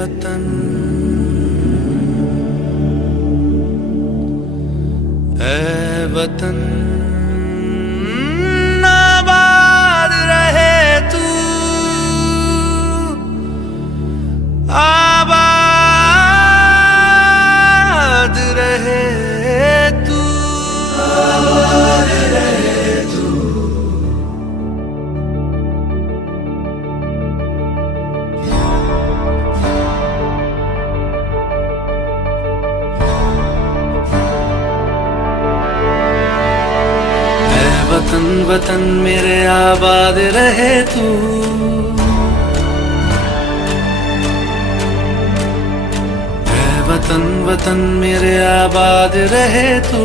वतन ऐ वतन आबाद रहे तू, आबाद रहे तू, आबाद रहे तू। वतन वतन मेरे आबाद रहे तू, ऐ वतन वतन मेरे आबाद रहे तू,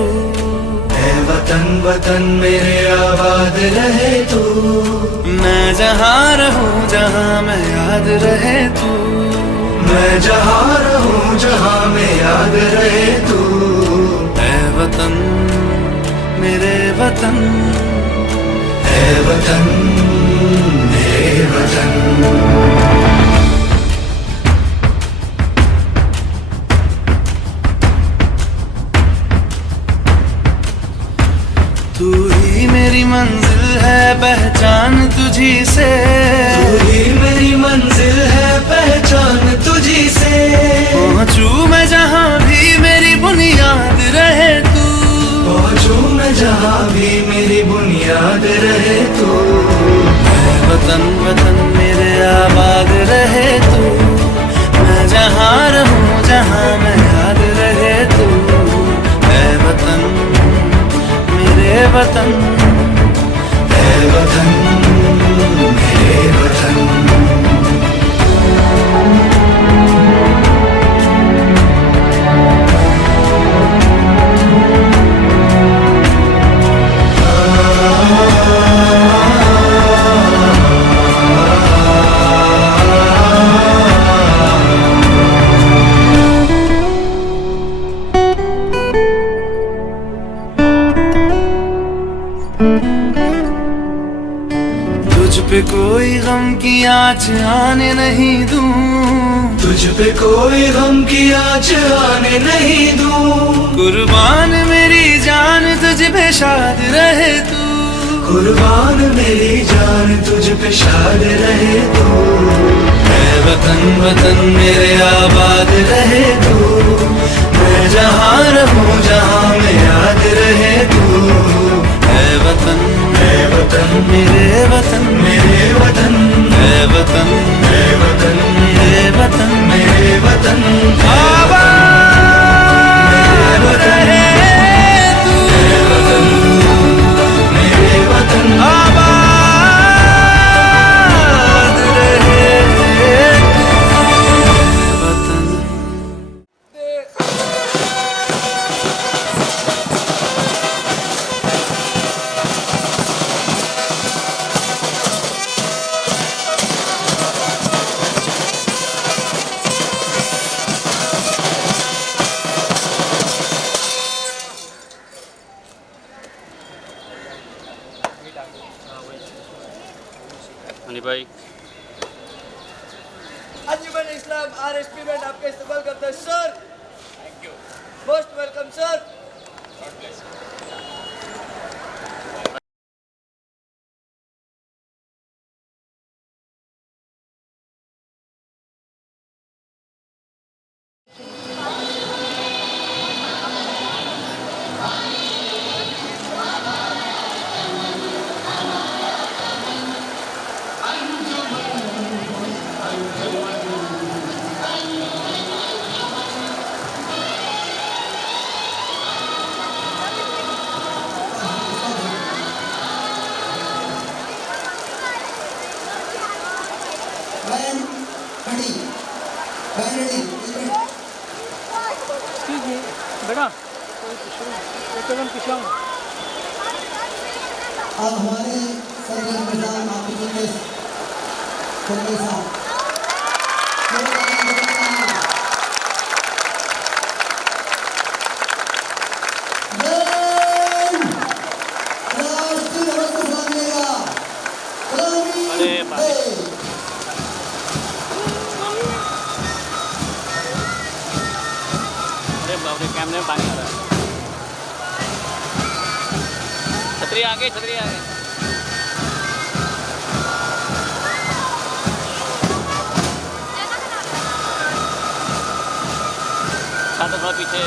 ऐ वतन वतन मेरे आबाद रहे तू। मैं जहाँ रहूं जहाँ मैं याद रहे तू, मैं जहाँ रहूं जहाँ मैं याद रहे तू। ऐ वतन मेरे वतन, ऐ वतन मेरे वतन। तू ही मेरी मंजिल है पहचान तुझी से, तू ही मेरी मंजिल है पहचान तुझी से। पहुंचू मैं जहाँ भी मेरी बुनियाद रहे तू, पहुंचू मैं जहाँ भी मेरी बुनियाद रहे तू। ऐ वतन वतन मेरे आबाद रहे तू, मैं जहाँ रहूं जहाँ मैं याद रहे तू। ऐ वतन मेरे वतन, ऐ वतन मेरे वतन। तुझ पे कोई गम की आँच आने नहीं दूं, तुझ पे कोई गम की आँच आने नहीं दूं। कुर्बान मेरी जान तुझ पे शाद रहे तू, कुर्बान मेरी जान तुझ पे शाद रहे तू। ऐ वतन वतन मेरे आबाद रहे तू, मैं जहाँ रहूं जहाँ मैं याद रहे तू। ऐ वतन मेरे वतन, मेरे वतन, ऐ वतन, ऐ वतन मेरे वतन, मेरे वतन। आबाद रहे तू, मेरे वतन, मेरे वतन। आबाद रहे तू, वतन। भाई अंजुमन इस्लाम आरएसपी में आपका इस्तेमाल करता है sir. Thank you, most welcome sir. बेटा एकदम पिछला हूँ। अब हमारे सरकार मैदान आपके के साथ कैमरे में पानी आ रहा है। छतरी आ गई, छतरी आ गई। छाता थोड़ा पीछे।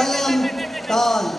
कलम ताल।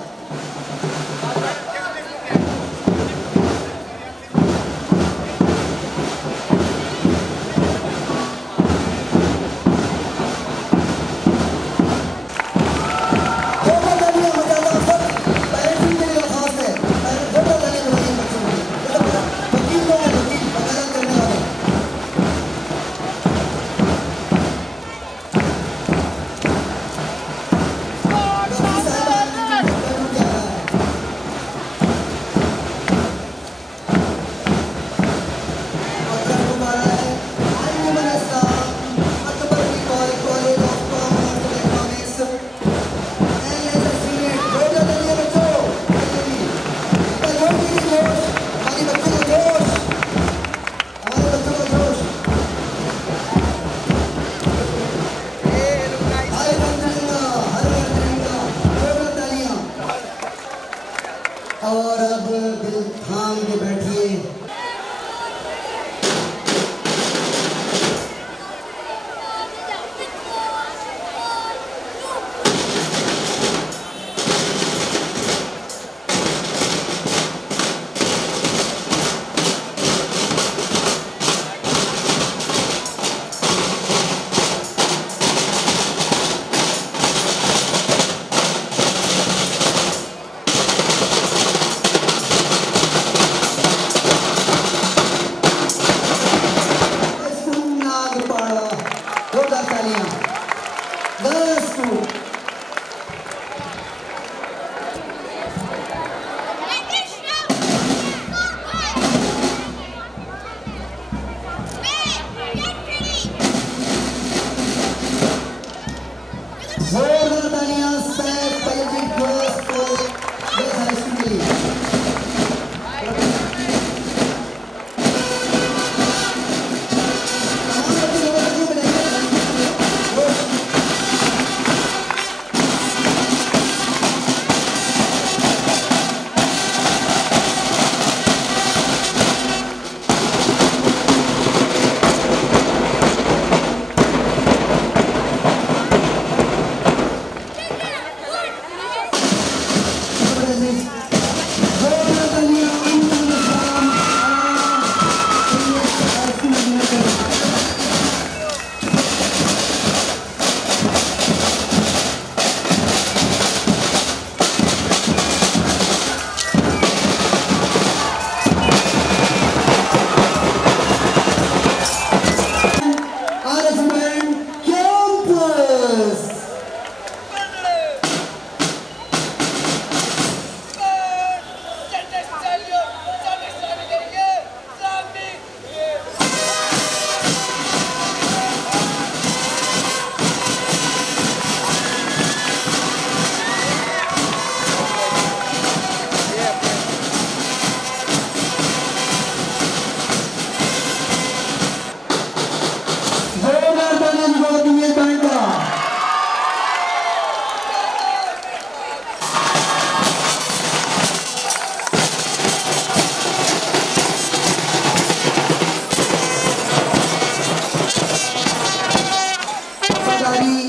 और अब दिल थाम के बैठिए।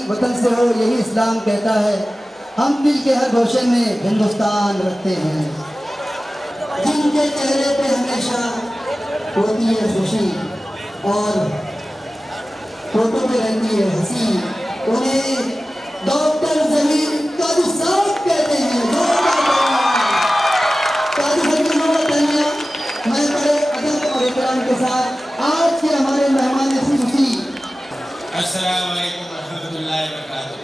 वतन से हो यही इस्लाम कहता है। हम दिल के हर गोशे में हिंदुस्तान रखते हैं। जिनके चेहरे पे हमेशा होती है खुशी और फोटो पे रहती है हंसी, उन्हें डॉक्टर जमीर कादी साहब कहते हैं। कादी साहब मैं बड़े अदब और इकराम के साथ आज के हमारे मेहमान खुशी। अस्सलाम वालेकुम रहमतुल्लाहि व बरकातुहू।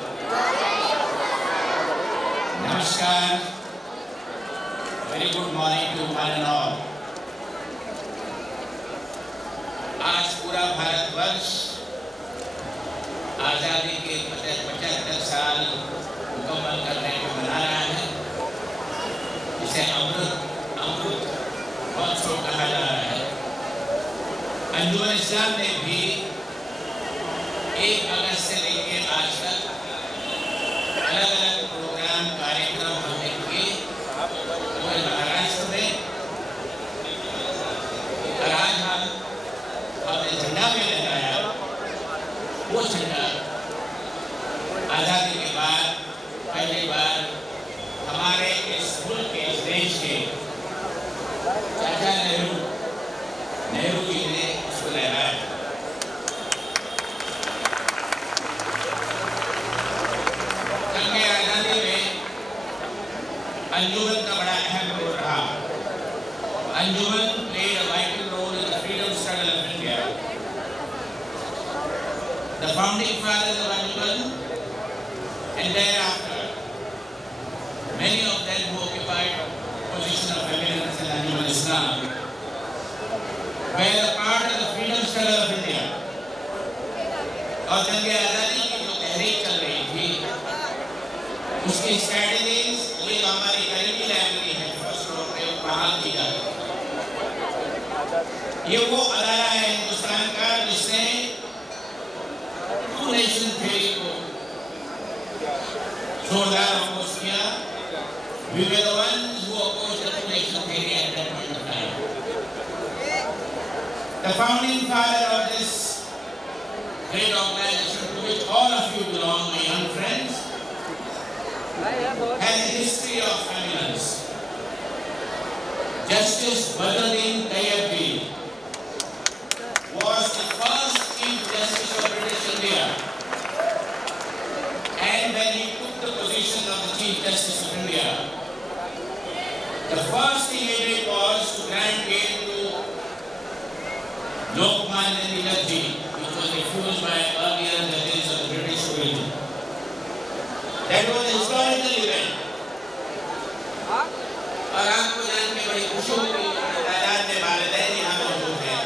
नमस्कार, very good morning to one and all. आज पूरा भारतवर्ष आज़ादी के 75 साल मुकम्मल करने को मना रहा है। इसे अमृत महोत्सव कहा जा रहा है। अंजुमन इस्लाम ने भी 1 अगस्त से लेकर आज तक अलग अलग प्रोग्राम कार्यक्रम हमने किए पूरे महाराष्ट्र में। और आज हमने झंडा में लगाया वो झंडा आज़ादी के बाद पहली बार अंजुमन का बड़ा अहम रोल रहा। अंजुमन played a vital role in the freedom struggle of India. The founding fathers of Anjuman and thereafter, many of them who occupied position of eminence in Anjuman Islam were a part of the freedom struggle of India. और जंग आज़ादी की जो तहरीक चल रही थी, उसकी strategies ये हमारी करीबी लाइब्रेरी है फर्स्ट फ्लोर पे बहाल की जाती है। ये वो अदारा है हिंदुस्तान का जिसने टू नेशन थ्योरी को जोरदार अपोज किया। We were the ones who opposed the two nation theory at that point of time. The founding father of this great organization to which all of you belong, my young friends, has a history of eminence. Justice Badruddin Tayyib was the first Chief Justice of British India, and when he took the position of the Chief Justice of India, the first thing he did was to grant aid to Lokmanya Tilak ji, which was refused by earlier judges of the British rule. That was a historical event. और आपको जान के बड़ी खुशी होगी तादाद में वालिदैन यहाँ मौजूद हैं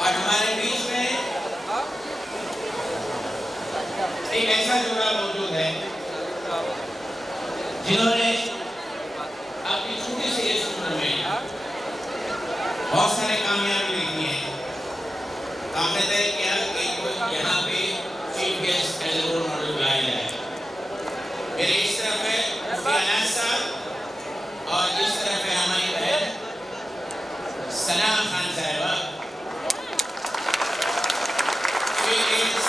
और हमारे बीच में एक ऐसा जोड़ा मौजूद है जिन्होंने अपनी छोटी सी एज उम्र में बहुत सारे कामयाबी देखी है। हमने तय किया कि यहाँ पे chief guest as a role model बुलाया जाए। मेरे इस तरफ है मुफ्ती अनास साहब और इस तरफ है हमारी बहन सना खान साहिबा। She is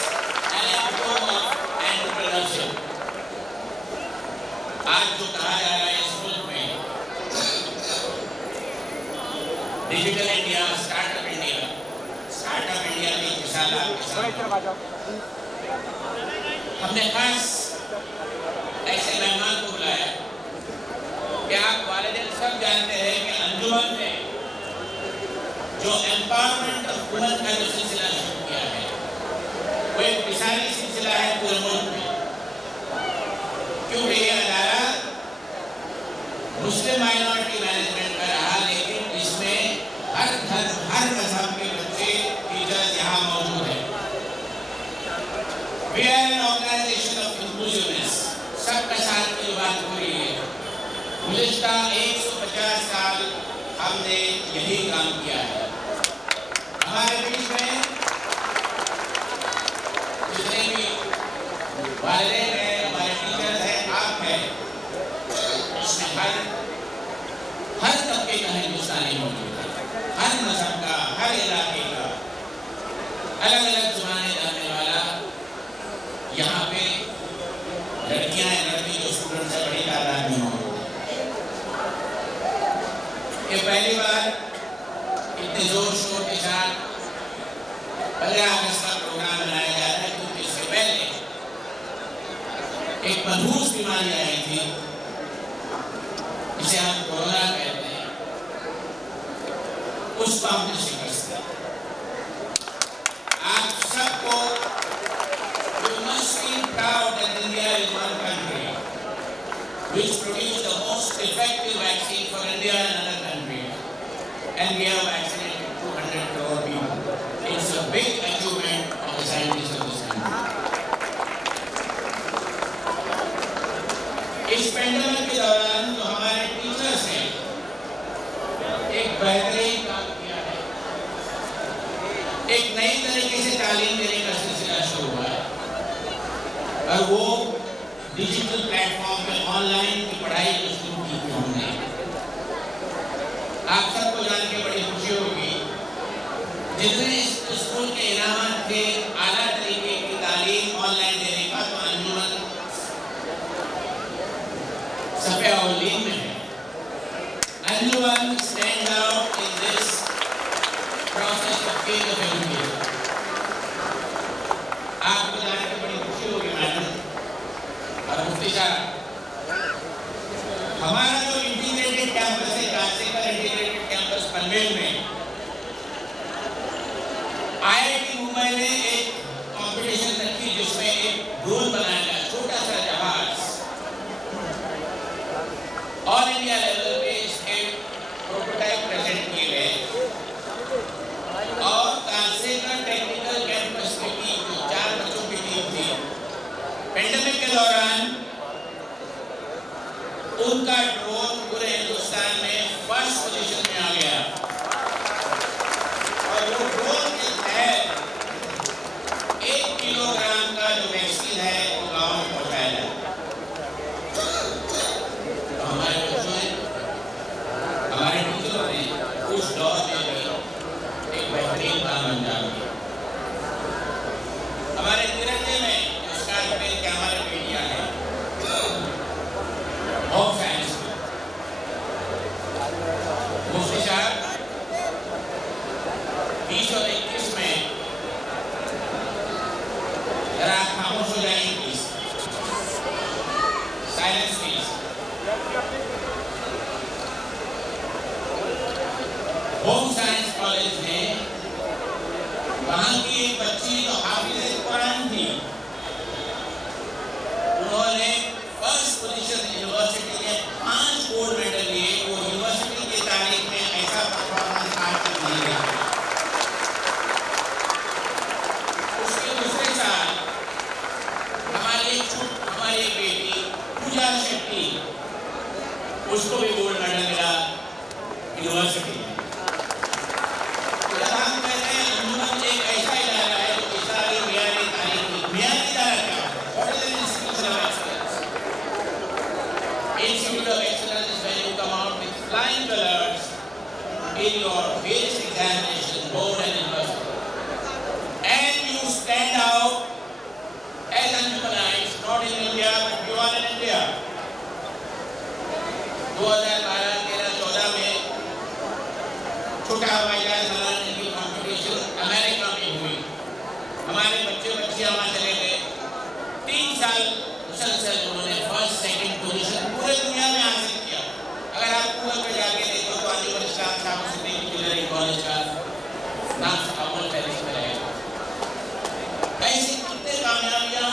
an epitome of entrepreneurship. आज जो कहा जा रहा है इस मुल्क में डिजिटल इंडिया, स्टार्टअप इंडिया की मिसाल आपके सामने। हमने खास ऐसे मेहमान को बुलाया कि आप वालिदैन सब जानते हैं कि अंजुमन ने जो एम्पावरमेंट ऑफ वुमेन का जो सिलसिला शुरू किया है वो एक मिसाली सिलसिला है पूरे मुल्क में, क्योंकि ये अदारा मुस्लिम माइनॉरिटी मैनेजमेंट का रहा, लेकिन इसमें हर धर्म हर मजहब के बच्चे टीचर्स यहाँ मौजूद हैं। We are an organization of inclusiveness. सबका साथ की बात हो रही है। गुज़िश्ता 150 साल हमने यही काम किया है। हमारे बीच में जितने भी वालिदैन हैं, हमारे टीचर्स हैं, आप हैं, इसमें हर तबके का हिंदुस्तानी मौजूद है, हर मजहब का, हर इलाके का, अलग अलग जुबानें जानने वाला। यहाँ पे लड़कियां हैं, लड़की जो स्टूडेंट से बड़ी तादाद में मौजूद है। ये पहली बार इतने जोर शोर के साथ 15 अगस्त का प्रोग्राम मनाया जा रहा है, क्योंकि इससे पहले एक मनहूस बीमारी आई थी जिसे हम कोरोना कहते हैं, उसको हमने शिकस्त दी। आप सबको you must feel proud that India is one country which produced the most effective vaccine for India and other countries, and we have vaccinated 200 crore people. It's a big achievement of the scientists of this country. इस pandemic के दौरान जो हमारे teachers हैं एक बेहतरीन काम किया है। एक नई तरीके से तालीम देने का सिलसिला शुरू हुआ है और वो डिजिटल प्लेटफॉर्म पे ऑनलाइन की पढ़ाई जो शुरू की थी हमने। आप सबको जान के बड़ी खुशी होगी जितने स्कूल के इनामात थे आला तरीके की तालीम ऑनलाइन देने का, तो अंजुमन सफ़े अव्वलीन में है। Anjuman stand out in this process of change of education. आपको जान के बड़ी खुशी होगी मैडम और मुफ्ती साहब हमारा जो इंटीग्रेटेड कैंपस है, कांसेकर इंटीग्रेटेड कैंपस पनवेल में, IIT मुंबई ने एक कंपटीशन रखी जिसमें एक ड्रोन बनाया गया, छोटा सा जहाज। ऑल इंडिया लेवल पे इसके प्रोटोटाइप प्रेजेंट किए गए और कांसेकर टेक्निकल कैंपस की टीम, जो 4 बच्चों की टीम थी, पेंडेमिक के दौरान उनका ड्रोन पूरे हिंदुस्तान में फर्स्ट पोजीशन में आ गया और वो ड्रोन के तहत 1 किलोग्राम का जो वैक्सीन है वो गांव में पहुंचाया जाए। तो हमारे बच्चों ने, हमारे टीचरों ने उस दौर में भी एक बेहतरीन काम अंजाम दिया। हमारे तिरंगे में उसका के हमारे बेटियां हैं होम साइंस मुफ्ती साहब 20 और 21 में, जरा आप खामोश हो जाइए please, silence please. Home science college में वहां की एक बच्ची जो हाफिज़ कुरान थी, उन्होंने फर्स्ट पोजीशन यूनिवर्सिटी में 5 गोल्ड मेडल लिए। वो यूनिवर्सिटी की तारीख में ऐसा परफॉर्मेंस आज तक नहीं रहा। उसके दूसरे साल हमारी बेटी पूजा शेट्टी, उसको भी गोल्ड मेडल मिला यूनिवर्सिटी में। तो जब हम कहते हैं अंजुमन एक ऐसा इदारा है जो इसारी मियारी तारीख की मियारी इदारा क्या है? What is an institution of excellence? Institute of excellence is when you come out with flying colors in your various examinations, board and university, and you stand out as Anjumanites, not in India but you are in India. 2012-13-14 में छोटा हवाई जहाज बनाने की competition America में हुई। हमारे बच्चे बच्चियां वहां चले गए। 3 साल मुसलसल उन्होंने फर्स्ट सेकंड पोजीशन पूरे दुनिया में हासिल किया। अगर आप गूगल पे जाके देखो तो अंजुमन इस्लाम शाह सिद्दीकी इंजीनियरिंग कॉलेज का नाम अव्वल फहरिस्त में रहेगा। ऐसी कितने कामयाबियां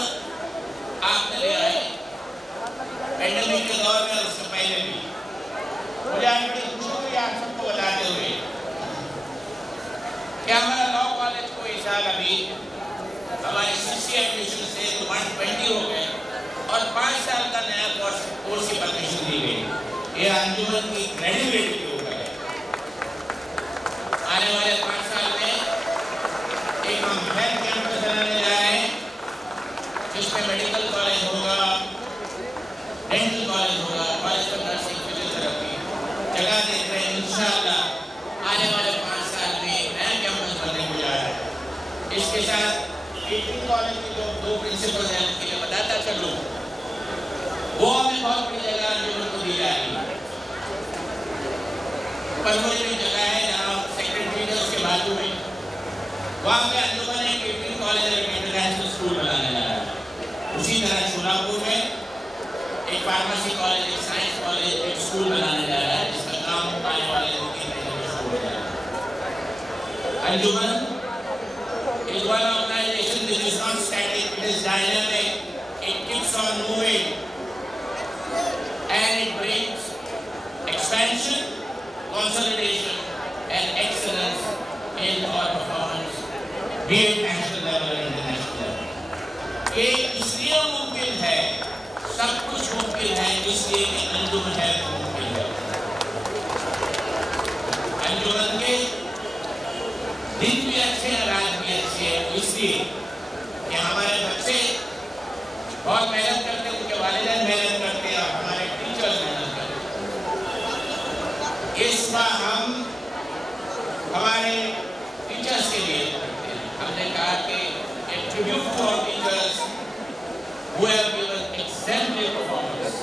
आपने ले आए पेंडेमिक के दौर में और उससे पहले भी। मुझे आज बड़ी खुशी हुई आप सबको बताते हुए कि हमारा लॉ कॉलेज को इस साल अभी हमारे 60 एडमिशन से 120 हो गए और 5 साल का नया कोर्स की परमिशन दी गई। ये अंजुमन की क्रेडिबिलिटी के ऊपर है। आने वाले 5 साल में एक हम हेल्थ कैंपस बनाने जा रहे हैं जिसमें मेडिकल कॉलेज होगा, डेंटल कॉलेज होगा, कॉलेज ऑफ नर्सिंग, फिजियोथेरेपी जगह देख रहे हैं। इंशाअल्लाह आने वाले 5 साल में नया कैंपस बनने को जा रहा है। इसके साथ केटरिंग कॉलेज के जो 2 प्रिंसिपल हैं उनके लिए बताता चलूं, वो हमें बहुत बड़ी जगह अंजुमन को दी जाएगी। पनवेल में जगह है जहाँ सेक्रेटरी है उसके बाजू में, वहाँ पे अंजुमन एक केटरिंग कॉलेज और इंटरनेशनल स्कूल बनाने जा रहा है। उसी तरह शोलापुर में एक फार्मेसी कॉलेज, एक साइंस कॉलेज, एक स्कूल बनाने जा रहा है जिसका काम आने वाले 2-3 महीने में शुरू हो जाएगा। अंजुमन is one organization which is not static, it is dynamic, it keeps on moving and it brings expansion, consolidation and excellence in our performance, be it national level or international level. ये इसलिए मुमकिन है, सब कुछ मुमकिन है इसलिए कि अंजुमन है मुमकिन है। अंजुमन के दिन भी अच्छे हैं, रात भी अच्छे हैं, इसलिए कि हमारे बच्चे बहुत मेहनत करते हैं, उनके वालिदैन मेहनत करते हैं और हमारे टीचर्स मेहनत करते हैं। इस बार हम हमारे टीचर्स के लिए करते हैं। हमने कहा कि a tribute to our teachers who have given exemplary performance।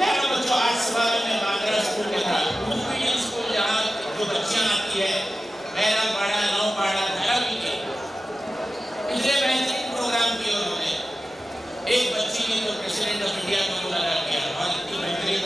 मेरा बच्चों 8 साल में माद्रा स्कूल में था, उर्दू मीडियम स्कूल जहाँ जो बच्चियाँ आती है, मेरा पढ़ा 9 पढ़ा मेरा भी किया, इसलिए बेहतरीन प्रोग्राम किया उन्होंने। एक बच्ची ने तो प्रेसिडेंट ऑफ इंडिया को लगा किया और इतनी बेहतरीन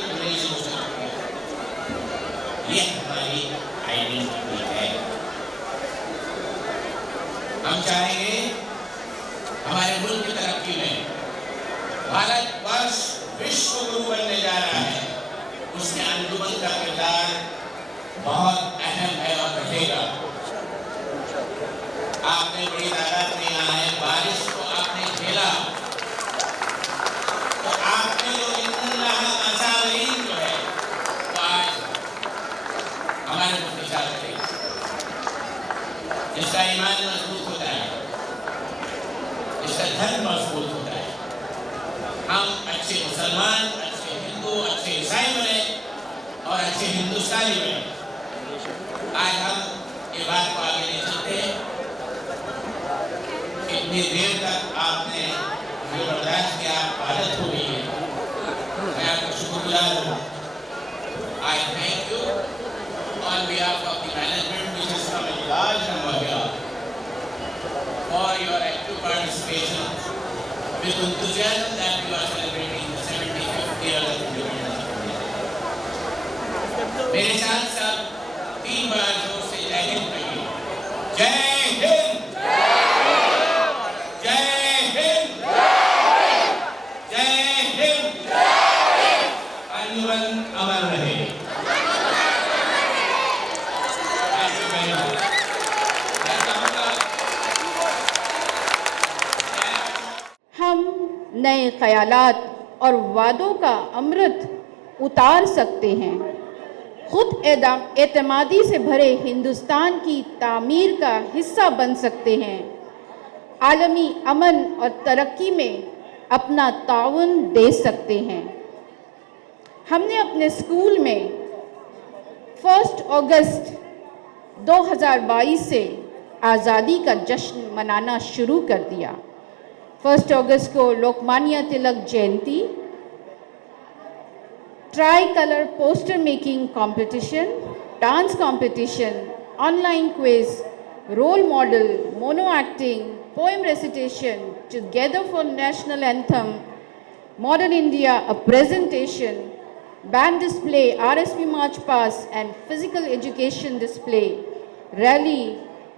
बहुत अहम है और रहेगा। आपने बड़ी तादाद में यहाँ है, बारिश को आपने झेला, तो आपने जो मसावरीन जो है तो आज हमारे मुफ्ती साहब थे, जिसका ईमान मजबूत होता है, जिसका धर्म मजबूत होता है। हम अच्छे मुसलमान, अच्छे हिंदू, अच्छे ईसाई बने और अच्छे हिंदुस्तानी बने। आज हम ये बात को आगे ले चलते हैं। इतनी देर तक आपने जो बर्दाश्त की आप आदत हो गई है, मैं आपको शुक्रगुजार हूँ। आई thank you on behalf of the management which has come in large number here for your active participation with enthusiasm that you are celebrating the 75th year of independence of India. मेरे साथ सब 3 बार जोर से जय हिंद कहिए। जय हिंद, जय हिंद, जय हिंद। अंजुमन अमर रहे। Thank you very much. हम नए ख्यालात और वादों का अमृत उतार सकते हैं। खुद एतमादी से भरे हिंदुस्तान की तामीर का हिस्सा बन सकते हैं। आलमी अमन और तरक्की में अपना ताउन दे सकते हैं। हमने अपने स्कूल में 1 अगस्त 2022 से आज़ादी का जश्न मनाना शुरू कर दिया। 1 अगस्त को Lokmanya Tilak Jayanti, tricolour poster making competition, dance competition, online quiz, role model, mono acting, poem recitation, together for national anthem, modern India, a presentation, band display, RSP march past and physical education display, rally.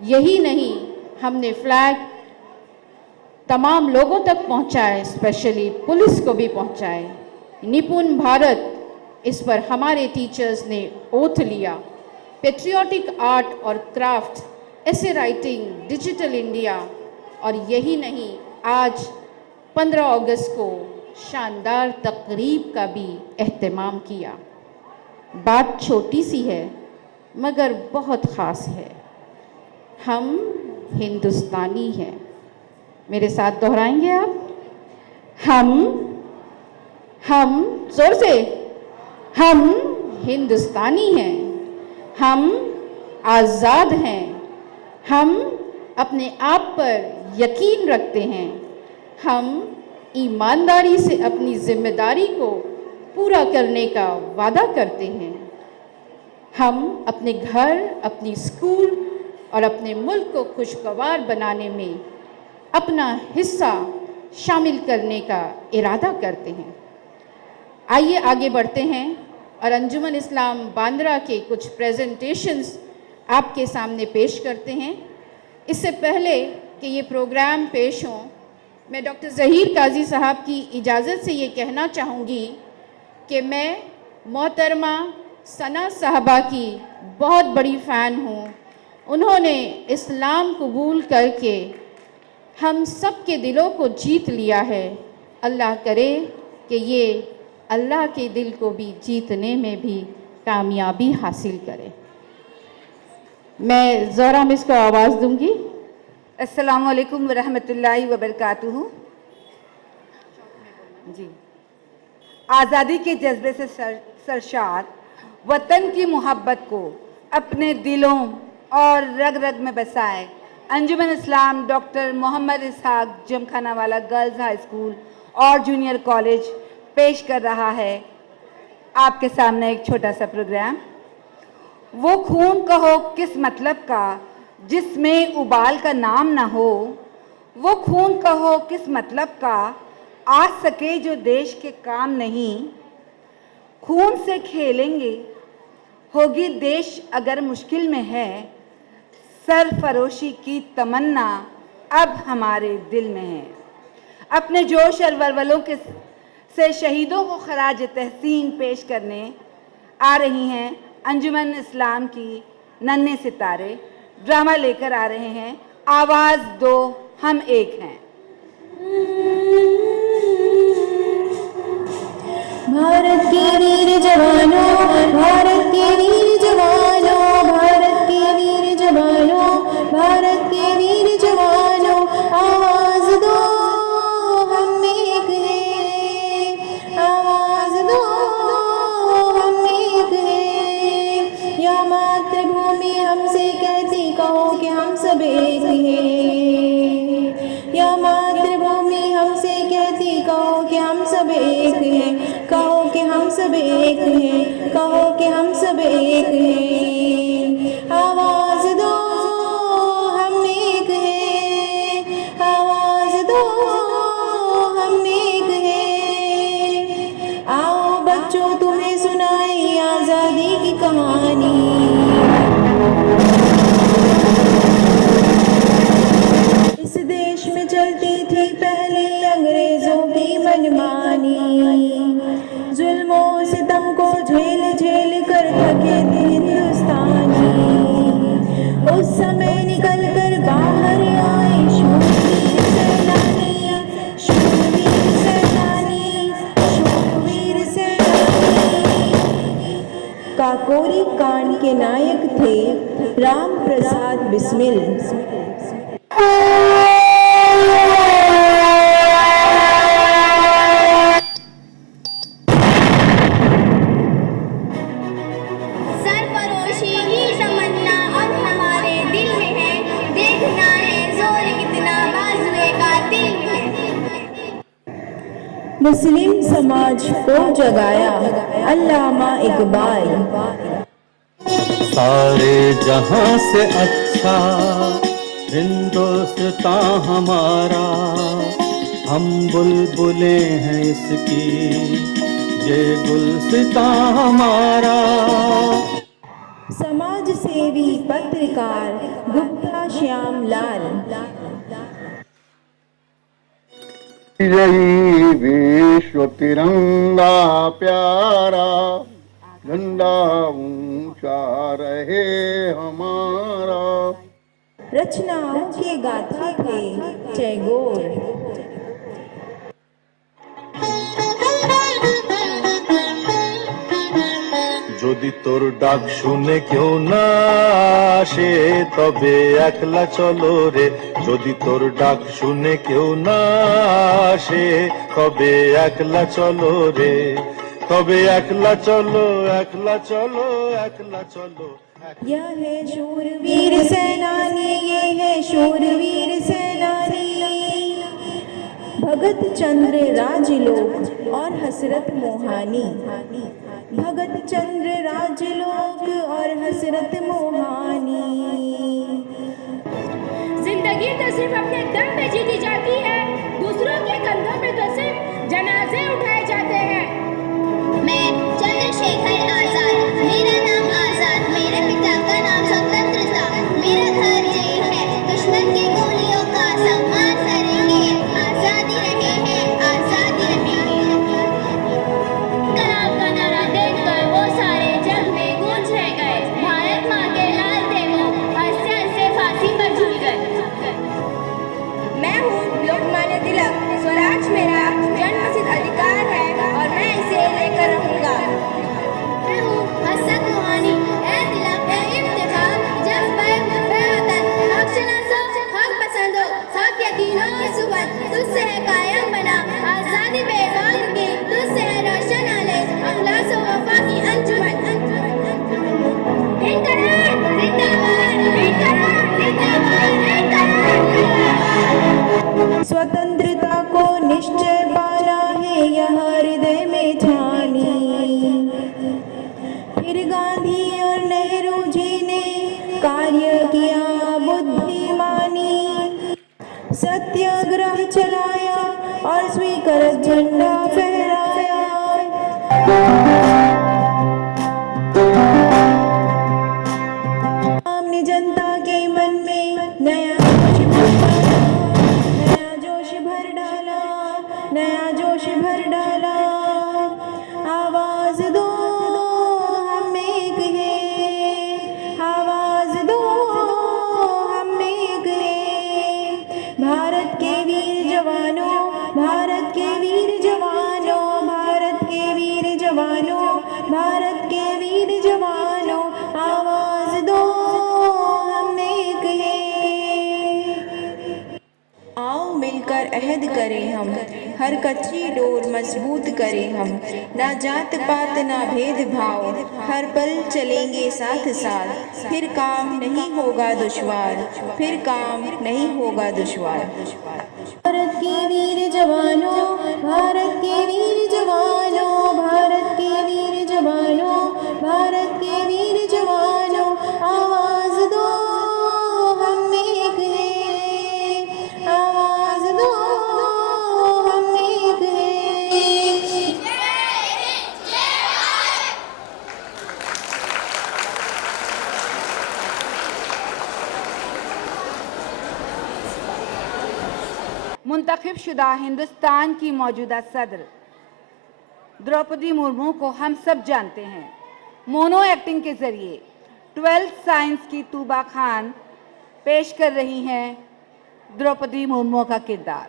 यही नहीं, हमने flag तमाम लोगों तक पहुंचाए, specially police को भी पहुंचाए। निपुण भारत, इस पर हमारे टीचर्स ने ओथ लिया। पेट्रियाटिक आर्ट और क्राफ्ट, ऐसे राइटिंग, डिजिटल इंडिया, और यही नहीं, आज 15 अगस्त को शानदार तकरीब का भी एहतमाम किया। बात छोटी सी है मगर बहुत ख़ास है। हम हिंदुस्तानी हैं। मेरे साथ दोहराएंगे आप? हम जोर से, हम हिंदुस्तानी हैं, हम आज़ाद हैं, हम अपने आप पर यकीन रखते हैं, हम ईमानदारी से अपनी जिम्मेदारी को पूरा करने का वादा करते हैं, हम अपने घर, अपनी स्कूल और अपने मुल्क को खुशगवार बनाने में अपना हिस्सा शामिल करने का इरादा करते हैं। आइए आगे बढ़ते हैं और अंजुमन इस्लाम बांद्रा के कुछ प्रेजेंटेशंस आपके सामने पेश करते हैं। इससे पहले कि ये प्रोग्राम पेश हों, मैं डॉक्टर ज़हीर काजी साहब की इजाज़त से ये कहना चाहूँगी कि मैं मोहतरमा सना साहबा की बहुत बड़ी फ़ैन हूँ। उन्होंने इस्लाम कबूल करके हम सब के दिलों को जीत लिया है। अल्लाह करे कि ये अल्लाह के दिल को भी जीतने में भी कामयाबी हासिल करे। मैं ज़ोरा मिस को आवाज़ दूंगी। अस्सलामु अलैकुम वरहमतुल्लाहि वबरकातुहू। जी, आज़ादी के जज्बे से सरशार वतन की मोहब्बत को अपने दिलों और रग रग में बसाए अंजुमन इस्लाम डॉक्टर मोहम्मद इसहाक जमखानावाला गर्ल्स हाई स्कूल और जूनियर कॉलेज पेश कर रहा है आपके सामने एक छोटा सा प्रोग्राम। वो खून कहो किस मतलब का जिसमें उबाल का नाम ना हो, वो खून कहो किस मतलब का आ सके जो देश के काम नहीं। खून से खेलेंगे होगी देश अगर मुश्किल में है, सरफरोशी की तमन्ना अब हमारे दिल में है। अपने जोश और वलवलों से शहीदों को खराज तहसीन पेश करने आ रही हैं अंजुमन इस्लाम की नन्हे सितारे ड्रामा लेकर आ रहे हैं आवाज दो हम एक हैं। भारत के वीर जवानों, भारत के वीर जवानों, भारत के वीर जवानों, भारत के वीर जवानों, आवाज दो हम एक हैं, आवाज दो हम एक हैं। या मातृभूमि हमसे कहती कहो कि हम सब एक हैं। या मातृभूमि हमसे कहती कहो कि हम सब एक हैं, कहो कि हम सब एक हैं, कहो कि हम सब एक हैं। आवाज दो हम एक हैं, आवाज दो हम एक हैं। आओ बच्चों तुम्हें सुनाई आजादी की कहानी। इस देश में चलती थी पहले अंग्रेजों की मनमानी, जुल्मों सितम को झेल झेल कर थके थे हिंदुस्तानी। उस समय निकल कर बाहर आए शूरवीर सेनानी, शूरवीर सेनानी, शूरवीर सेनानी। काकोरी कांड के नायक थे राम प्रसाद बिस्मिल। सरफरोशी की तमन्ना अब हमारे दिल में है, देखना है जोर कितना बाजुए का दिल में है। मुस्लिम समाज को जगाया अल्लामा इकबाल। सारे जहां से अच्छा हिंदुस्तान हमारा, हम बुलबुले हैं इसकी, ये गुलसितां हमारा। समाज सेवी पत्रकार गुप्ता श्याम लाल। जय विश्व तिरंगा प्यारा, झंडा ऊंचा रहे हमारा। रचनाओं के गाथा थे टैगोर। যদি তোর ডাক শুনে কেউ না আসে তবে একলা চলো রে, যদি তোর ডাক শুনে কেউ না আসে তবে একলা চলো রে, তবে একলা চলো, একলা চলো, একলা চলো। यह है शूरवीर सेनानी, ये है शूरवीर सेनानी। भगत चंद्र राजलोक और हसरत मोहानी। भगत चंद्र राजलोक और हसरत मोहानी। जिंदगी तो सिर्फ अपने दम पे जीती जाती है, दूसरों के कंधों पे तो सिर्फ जनाजे उठाए जाते हैं। मैं चंद्रशेखर आजाद, मेरा नाम आजाद, मेरे पिता का नाम स्वतंत्रता, मेरा घर जेल है, दुश्मन की गोलियों का सम्मान करेंगे, आजादी रहेंगे, आजादी रहेंगे। कलाम का नारा देखकर वो सारे जंग में गूंज रह गए, भारत माँ के लाल थे वो, हंसते हंसते फांसी पर झूल गए। मैं हूँ लोकमान्य तिलक, स्वराज मेरा जन्मसिद्ध अधिकार है और मैं इसे लेकर रहूंगा। मैं हूँ हसरत मोहानी, ए तिलक ए इफ्तिखार, जब वतन हक शनासो, हक पसंदो, हक यकीनो सुबह तुझसे है कायम बना, आजादी बेगान की तुझसे है रोशन आले, अखलास व वफा की अंजुमन। इनकलाब जिंदाबाद, इनकलाब जिंदाबाद, इनकलाब जिंदाबाद। स्वतंत्रता को निश्चय पाना है यह हृदय में ठानी। फिर गांधी और नेहरू जी ने कार्य किया बुद्धिमानी। सत्याग्रह चलाया और स्वीकृत झंडा फहराया। हमने जनता के मन में नया जोश भर डाला, नया जोश भर डाला। आवाज दो हम एक हैं, करें हम, हर कच्ची डोर मजबूत करें हम, ना जात पात ना भेदभाव, हर पल चलेंगे साथ साथ, फिर काम नहीं होगा दुश्वार, फिर काम नहीं होगा दुश्वार। भारत के वीर जवानों, भारत के वीर जवानों, भारत के वीर जवानों, भारत के वीर जवानों, आवाज दो हम एक हैं, आवाज दो हम एक हैं। मुंतखब शुदा हिंदुस्तान की मौजूदा सदर द्रौपदी मुर्मू को हम सब जानते हैं। मोनो एक्टिंग के जरिए 12th साइंस की तूबा खान पेश कर रही हैं द्रौपदी मुर्मू का किरदार।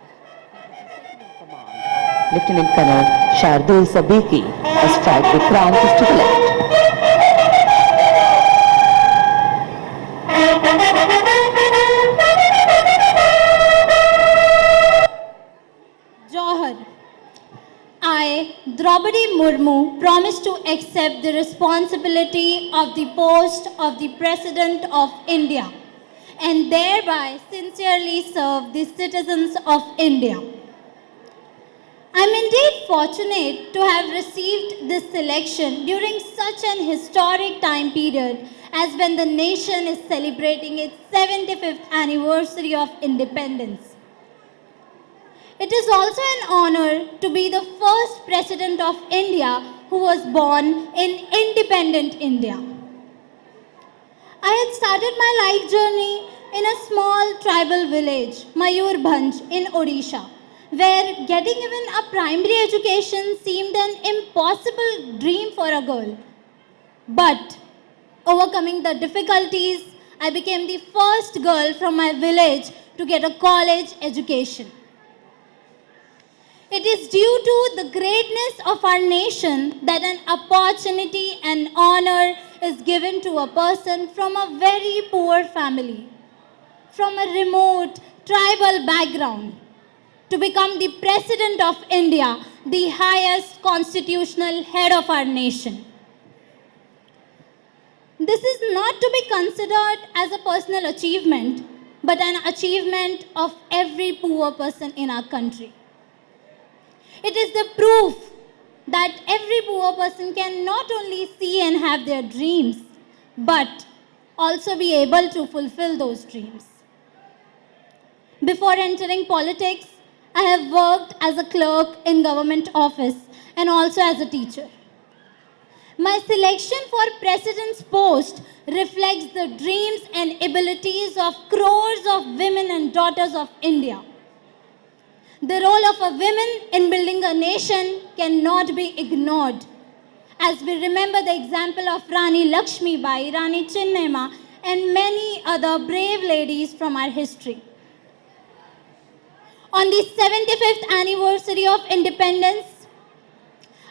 Lieutenant colonel Shardul Sabiki, a strike with Crown is to the left. Johar. I, Draupadi Murmu, promise to accept the responsibility of the post of the President of India and thereby sincerely serve the citizens of India. I am indeed fortunate to have received this selection during such an historic time period as when the nation is celebrating its 75th anniversary of independence. It is also an honor to be the first President of India who was born in independent India. I had started my life journey in a small tribal village, Mayurbhanj in Odisha, where getting even a primary education seemed an impossible dream for a girl. But overcoming the difficulties, I became the first girl from my village to get a college education. It is due to the greatness of our nation that an opportunity and honor is given to a person from a very poor family, from a remote tribal background, to become the President of India, the highest constitutional head of our nation. This is not to be considered as a personal achievement, but an achievement of every poor person in our country. It is the proof that every poor person can not only see and have their dreams, but also be able to fulfill those dreams. Before entering politics, I have worked as a clerk in government office and also as a teacher. My selection for President's post reflects the dreams and abilities of crores of women and daughters of India. The role of a woman in building a nation cannot be ignored, as we remember the example of Rani Lakshmi Bai, Rani Chinnamma, and many other brave ladies from our history. On the 75th anniversary of independence,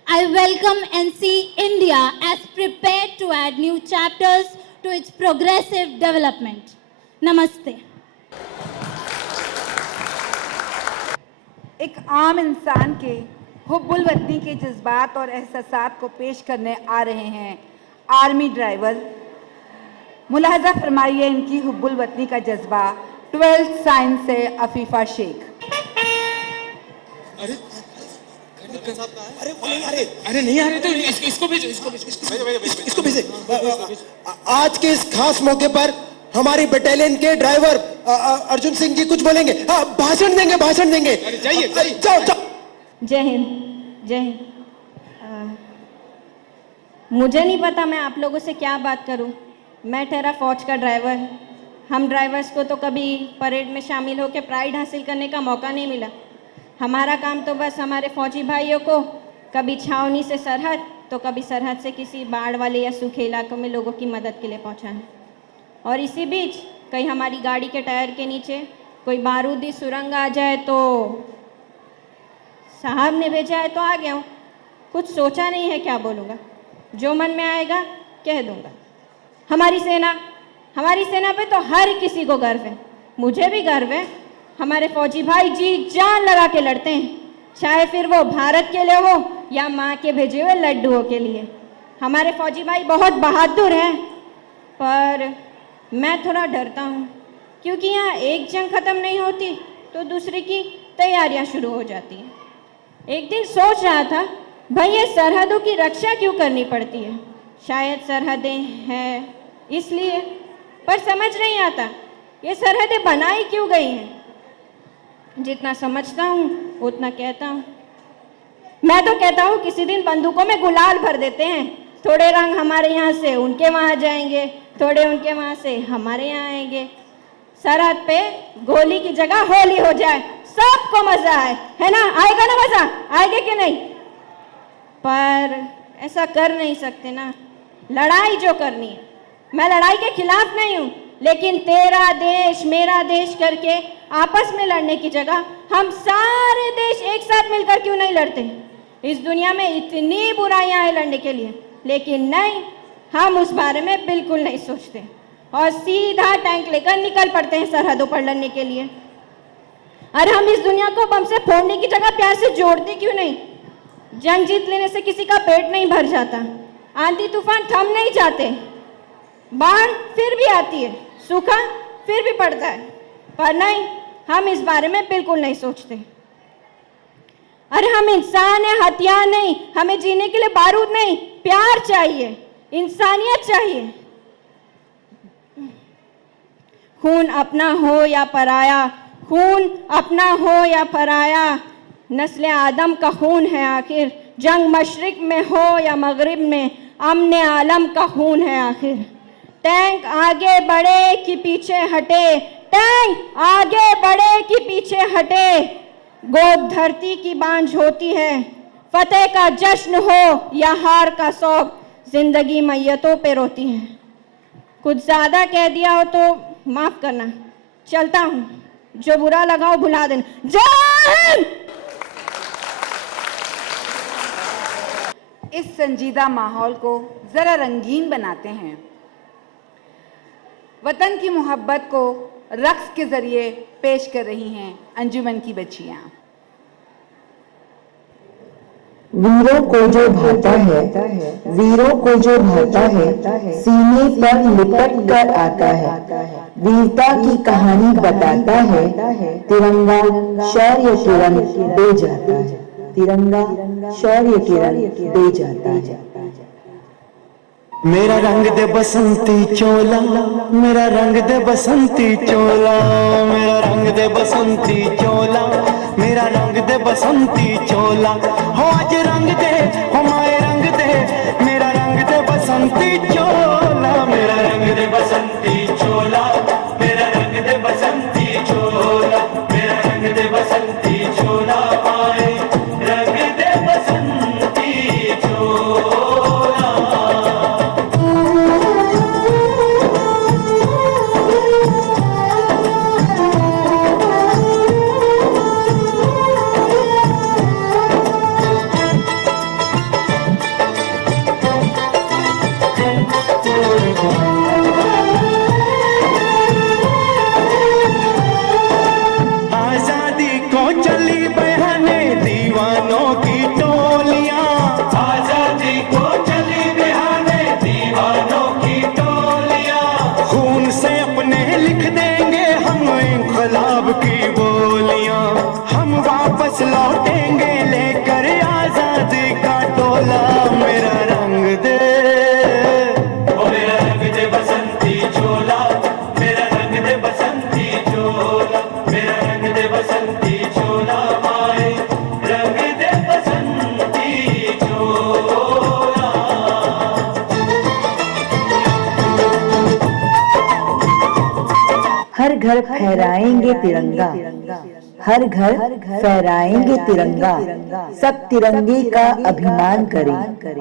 I welcome and see India as prepared to add new chapters to its progressive development. Namaste. एक आम इंसान के हुब्बुल वतनी के जज्बात और एहसासात को पेश करने आ रहे हैं आर्मी ड्राइवर। मुलाहजा फरमाइए इनकी हुब्बुल वतनी का जज्बा 12th साइंस से अफीफा शेख। अरे नहीं आ रहे तो इसको भेजे। आज के इस खास मौके पर हमारी बटालियन के ड्राइवर अर्जुन सिंह जी कुछ बोलेंगे। हाँ, भाषण देंगे। जाइए जाओ। जय हिंद, जय हिंद। मुझे नहीं पता मैं आप लोगों से क्या बात करूं। मैं ठहरा फौज का ड्राइवर। हम ड्राइवर्स को तो कभी परेड में शामिल होकर प्राइड हासिल करने का मौका नहीं मिला। हमारा काम तो बस हमारे फौजी भाइयों को कभी छावनी से सरहद तो कभी सरहद से किसी बाढ़ वाले या सूखे इलाकों में लोगों की मदद के लिए पहुंचाना। और इसी बीच कहीं हमारी गाड़ी के टायर के नीचे कोई बारूदी सुरंग आ जाए तो साहब ने भेजा है तो आ गया हूँ। कुछ सोचा नहीं है क्या बोलूँगा, जो मन में आएगा कह दूँगा। हमारी सेना पे तो हर किसी को गर्व है। मुझे भी गर्व है हमारे फौजी भाई जी जान लगा के लड़ते हैं, चाहे फिर वो भारत के लिए हो या माँ के भेजे हुए लड्डुओं के लिए। हमारे फौजी भाई बहुत बहादुर हैं, पर मैं थोड़ा डरता हूँ, क्योंकि यहाँ एक जंग ख़त्म नहीं होती तो दूसरी की तैयारियाँ शुरू हो जाती हैं। एक दिन सोच रहा था, भाई ये सरहदों की रक्षा क्यों करनी पड़ती है? शायद सरहदें हैं इसलिए, पर समझ नहीं आता ये सरहदें बनाई क्यों गई हैं। जितना समझता हूँ उतना कहता हूँ। मैं तो कहता हूँ किसी दिन बंदूकों में गुलाल भर देते हैं, थोड़े रंग हमारे यहाँ से उनके वहाँ जाएंगे, थोड़े उनके वहाँ से हमारे यहाँ आएंगे। सरहद पे गोली की जगह होली हो जाए, सबको मजा है ना? आएगा ना मजा? आएगा कि नहीं? पर ऐसा कर नहीं सकते ना। लड़ाई जो करनी है, मैं लड़ाई के खिलाफ नहीं हूँ, लेकिन तेरा देश मेरा देश करके आपस में लड़ने की जगह हम सारे देश एक साथ मिलकर क्यों नहीं लड़ते? इस दुनिया में इतनी बुराइयां हैं लड़ने के लिए, लेकिन नहीं, हम उस बारे में बिल्कुल नहीं सोचते और सीधा टैंक लेकर निकल पड़ते हैं सरहदों पर लड़ने के लिए। अरे हम इस दुनिया को बम से फोड़ने की जगह प्यार से जोड़ते क्यों नहीं? जंग जीत लेने से किसी का पेट नहीं भर जाता, आंधी तूफान थम नहीं जाते, बाढ़ फिर भी आती है, सूखा फिर भी पड़ता है, पर नहीं, हम इस बारे में बिल्कुल नहीं सोचते। अरे हम इंसान हैं, हथियार नहीं। हमें जीने के लिए बारूद नहीं, प्यार चाहिए, इंसानियत चाहिए। खून अपना हो या पराया, खून अपना हो या पराया, नस्ल आदम का खून है आखिर। जंग मशरिक में हो या मगरिब में, अमन आलम का खून है आखिर। टैंक आगे बढ़े कि पीछे हटे, टैंक आगे बढ़े कि पीछे हटे, गोद धरती की बांझ होती है। फतेह का जश्न हो या हार का शौक, जिंदगी मैयतों पे रोती है। कुछ ज्यादा कह दिया हो तो माफ करना, चलता हूँ, जो बुरा लगा हो भुला देना। जय हिंद। इस संजीदा माहौल को ज़रा रंगीन बनाते हैं। वतन की मोहब्बत को रक्स के ज़रिए पेश कर रही हैं अंजुमन की बच्चियाँ। वीरों को जो भाता है, वीरों को जो भाता है, सीने पर लिपट कर आता है। वीरता की कहानी बताता है, तिरंगा शौर्य किरण दे जाता है। तिरंगा शौर्य किरण दे जाता है। मेरा रंग दे बसंती चोला, मेरा रंग दे बसंती चोला, मेरा रंग दे बसंती चोला, मेरा रंग दे बसंती चोला। हो आज रंग दे, हो माए रंग दे, मेरा रंग दे बसंती चोला, मेरा रंग दे बसंती चोला, मेरा रंग दे बसंती चोला, मेरा रंग दे बसंती चोला, माए रंग दे बसंती चोला। लौटेंगे लेकर आजादी का टोला। मेरा रंग दे, ओ मेरा रंग दे बसंती चोला, मेरा रंग दे बसंती चोला, मेरा रंग दे बसंती चोला, माए रंग दे बसंती चोला। हर घर फहराएंगे तिरंगा, हर घर फहराएंगे तिरंगा, सब तिरंगे का अभिमान करें।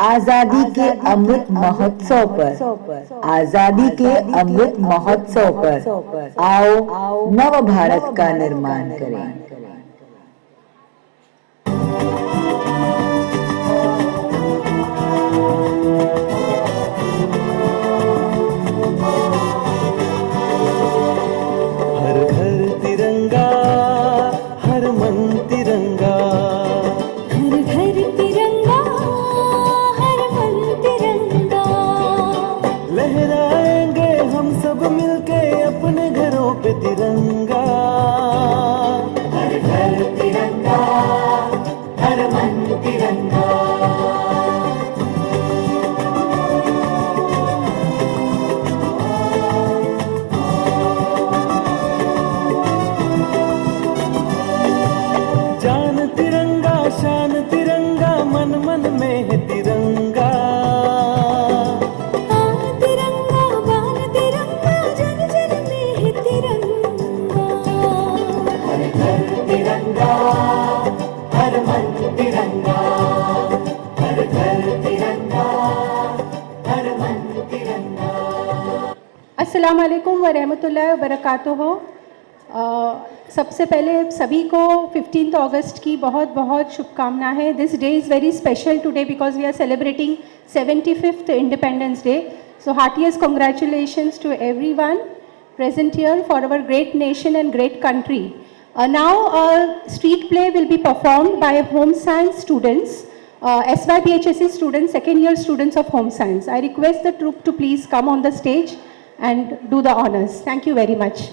आजादी के अमृत महोत्सव पर, आजादी के अमृत महोत्सव पर आओ नव भारत का निर्माण करें। हर घर तिरंगा अस्सलाम वालेकुम व रहमतुल्लाहि व बरकातुहू। सबसे पहले सभी को 15 अगस्त की बहुत बहुत शुभकामनाएं। This day is very special today because we are celebrating 75th independence day. So heartiest congratulations to everyone present here for our great nation and great country. Now a street play will be performed by home science students, SYPHSC students, second year students of home science. I request the troupe to please come on the stage and do the honors. Thank you very much.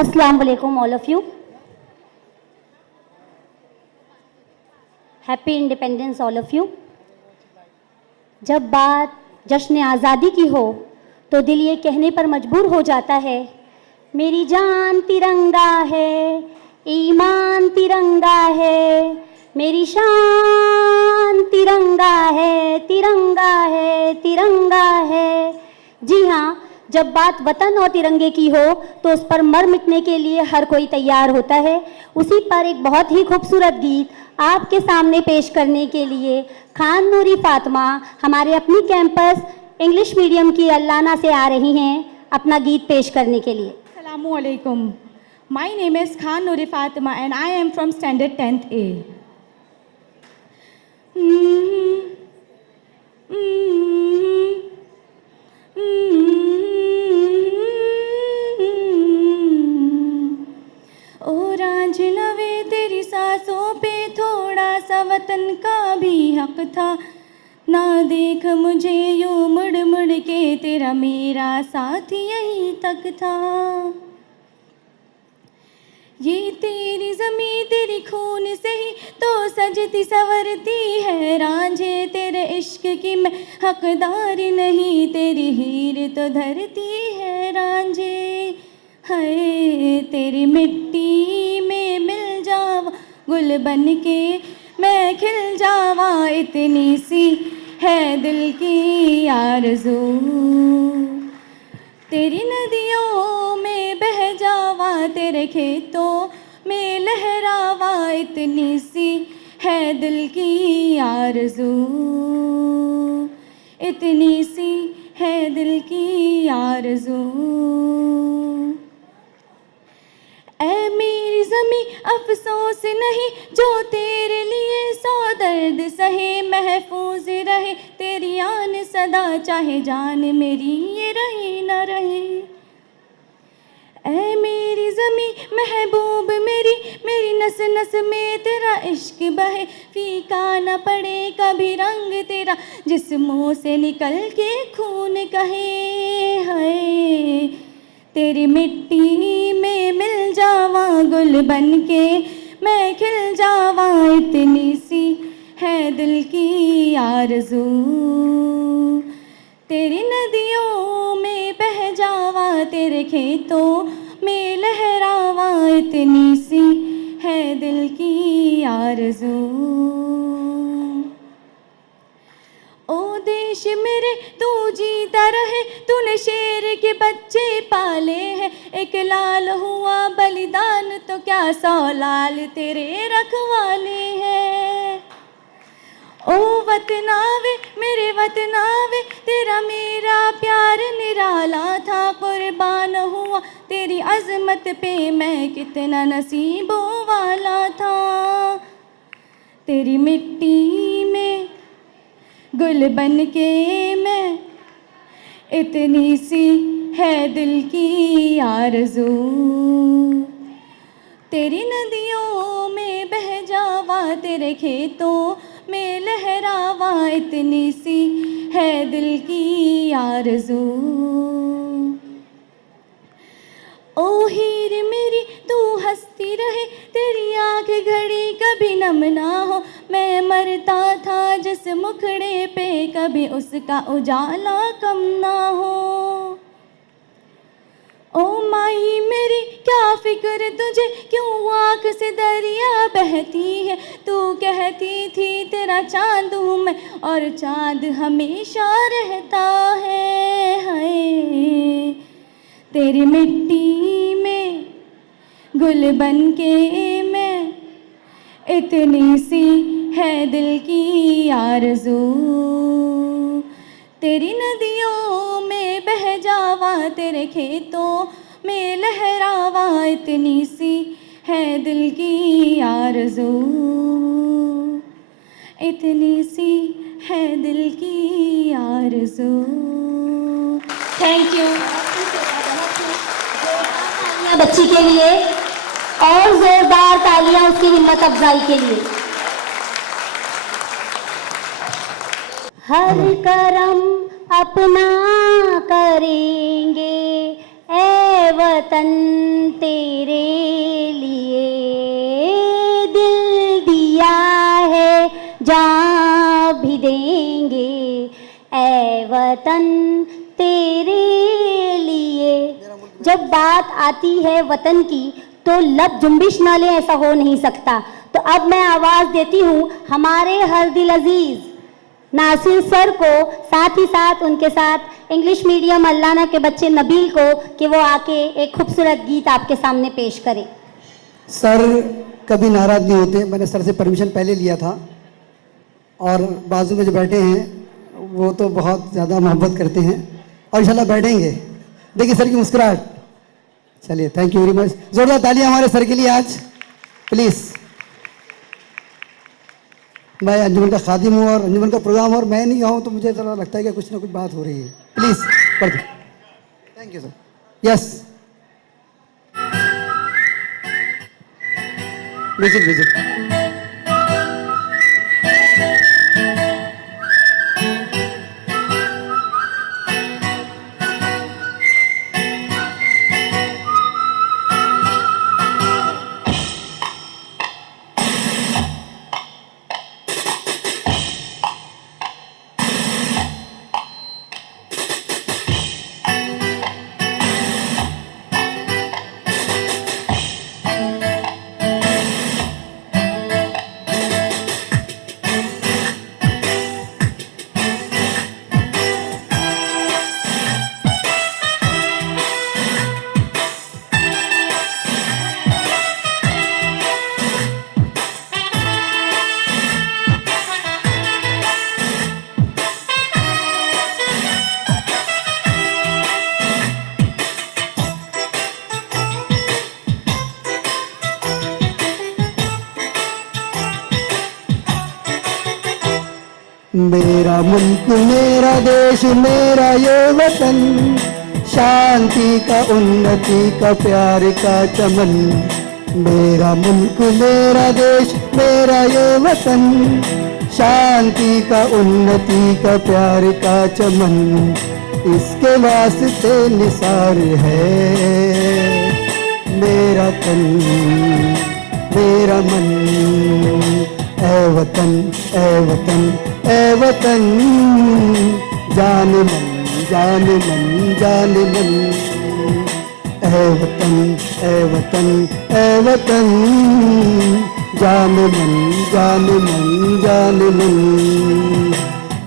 अस्सलाम वालेकुम all of you. Happy independence all of you. जब बात जश्न आज़ादी की हो तो दिल ये कहने पर मजबूर हो जाता है, मेरी जान तिरंगा है, ईमान तिरंगा है, मेरी शान तिरंगा है, तिरंगा है, तिरंगा है। जी हाँ, जब बात वतन और तिरंगे की हो तो उस पर मर मिटने के लिए हर कोई तैयार होता है। उसी पर एक बहुत ही खूबसूरत गीत आपके सामने पेश करने के लिए खान नूरी फातिमा हमारे अपनी कैंपस इंग्लिश मीडियम की अल्लाना से आ रही हैं अपना गीत पेश करने के लिए। Assalamu alaikum. My name is Khan Nuri Fatima and I am from standard 10th A. ओ रांझ नवे तेरी सांसों पे थोड़ा सा वतन का भी हक था, ना देख मुझे यूं मुड़ मुड़ के, तेरा मेरा साथ यहीं तक था। ये तेरी ज़मीं तेरी खून से ही तो सजती संवरती है, रांझे तेरे इश्क की मैं हकदार नहीं, तेरी हीर तो धरती है रांझे। हाय तेरी मिट्टी में मिल जावा गुल बन के मैं खिल जावा, इतनी सी है दिल की आरज़ू। तेरी नदियों में बह जावा, तेरे खेतों में लहरावा, इतनी सी है दिल की आरज़ू, इतनी सी है दिल की आरज़ू। ऐ मेरी ज़मीं अफसोस नहीं जो तेरे लिए सौ दर्द सहे, महफूज रहे तेरी आन सदा, चाहे जान मेरी ये रहे न रहे। ऐ मेरी ज़मीं महबूब मेरी, मेरी नस नस में तेरा इश्क बहे, फीका न पड़े कभी रंग तेरा, जिस्मों से निकल के खून कहे। हाय तेरी मिट्टी में मिल जावा गुल बन के मैं खिल जावा, इतनी सी है दिल की आरज़ू। तेरी नदियों में बह जावा, तेरे खेतों में लहरावा, इतनी सी है दिल की आरज़ू। ओ देश मेरे तू जीता रहे, तूने शेर के बच्चे पाले हैं, एक लाल हुआ बलिदान तो क्या 100 लाल तेरे रखवाले हैं। ओ वतनावे मेरे वतनावे, तेरा मेरा प्यार निराला था, कुर्बान हुआ तेरी अज़मत पे मैं कितना नसीबों वाला था। तेरी मिट्टी में गुल बन के मैं, इतनी सी है दिल की आरज़ू। तेरी नदियों में बह जावा, तेरे खेतों में लहरावा, इतनी सी है दिल की आरज़ू। ओ हीर मेरी तू हंसती रहे, तेरी आँख घड़ी कभी नम ना हो, मैं मरता था जिस मुखड़े पे कभी उसका उजाला कम ना हो। ओ माही मेरी क्या फिक्र तुझे, क्यों आँख से दरिया बहती है, तू कहती थी तेरा चाँद हूँ मैं और चाँद हमेशा रहता है। हाय तेरी मिट्टी में गुल बन के मैं, इतनी सी है दिल की आरज़ू। तेरी नदियों में बह जावा, तेरे खेतों में लहरावा, इतनी सी है दिल की आरज़ू, इतनी सी है दिल की आरज़ू। थैंक यू बच्ची के लिए, और जोरदार तालियां उसकी हिम्मत अफजाई के लिए। हर करम अपना करेंगे ए वतन तेरा जब बात आती है वतन की तो लब जुम्बिश न ले, ऐसा हो नहीं सकता। तो अब मैं आवाज़ देती हूँ हमारे हर दिल अजीज नासिर सर को, साथ ही साथ उनके साथ इंग्लिश मीडियम अल्लाना के बच्चे नबील को, कि वो आके एक खूबसूरत गीत आपके सामने पेश करें। सर कभी नाराज़ नहीं होते, मैंने सर से परमिशन पहले लिया था, और बाजू में जो बैठे हैं वो तो बहुत ज़्यादा मोहब्बत करते हैं और इंशाल्लाह बैठेंगे। देखिए सर की मुस्कुराहट। चलिए, थैंक यू वेरी मच। जोरदार तालियां हमारे सर के लिए आज प्लीज़। मैं अंजुमन का खादिम हूँ और अंजुमन का प्रोग्राम, और मैं नहीं आऊँ तो मुझे थोड़ा लगता है कि कुछ ना कुछ बात हो रही है। प्लीज़ पढ़ दो। Thank you sir. Yes, music music. मेरा मुल्क मेरा देश मेरा ये वतन, शांति का उन्नति का प्यार का चमन। मेरा मुल्क मेरा देश मेरा ये वतन, शांति का उन्नति का प्यार का चमन। इसके वास्ते निसार है मेरा तन मेरा मन। ऐ वतन ऐ वतन ऐ वतन, जान मन जान मन जान मन। ऐ वतन ऐ वतन ऐ वतन, जान मन जान मन जान मन।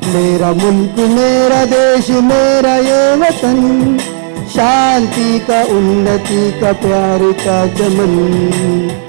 मेरा मुल्क मेरा देश मेरा ये वतन, शांति का उन्नति का प्यार का चमन।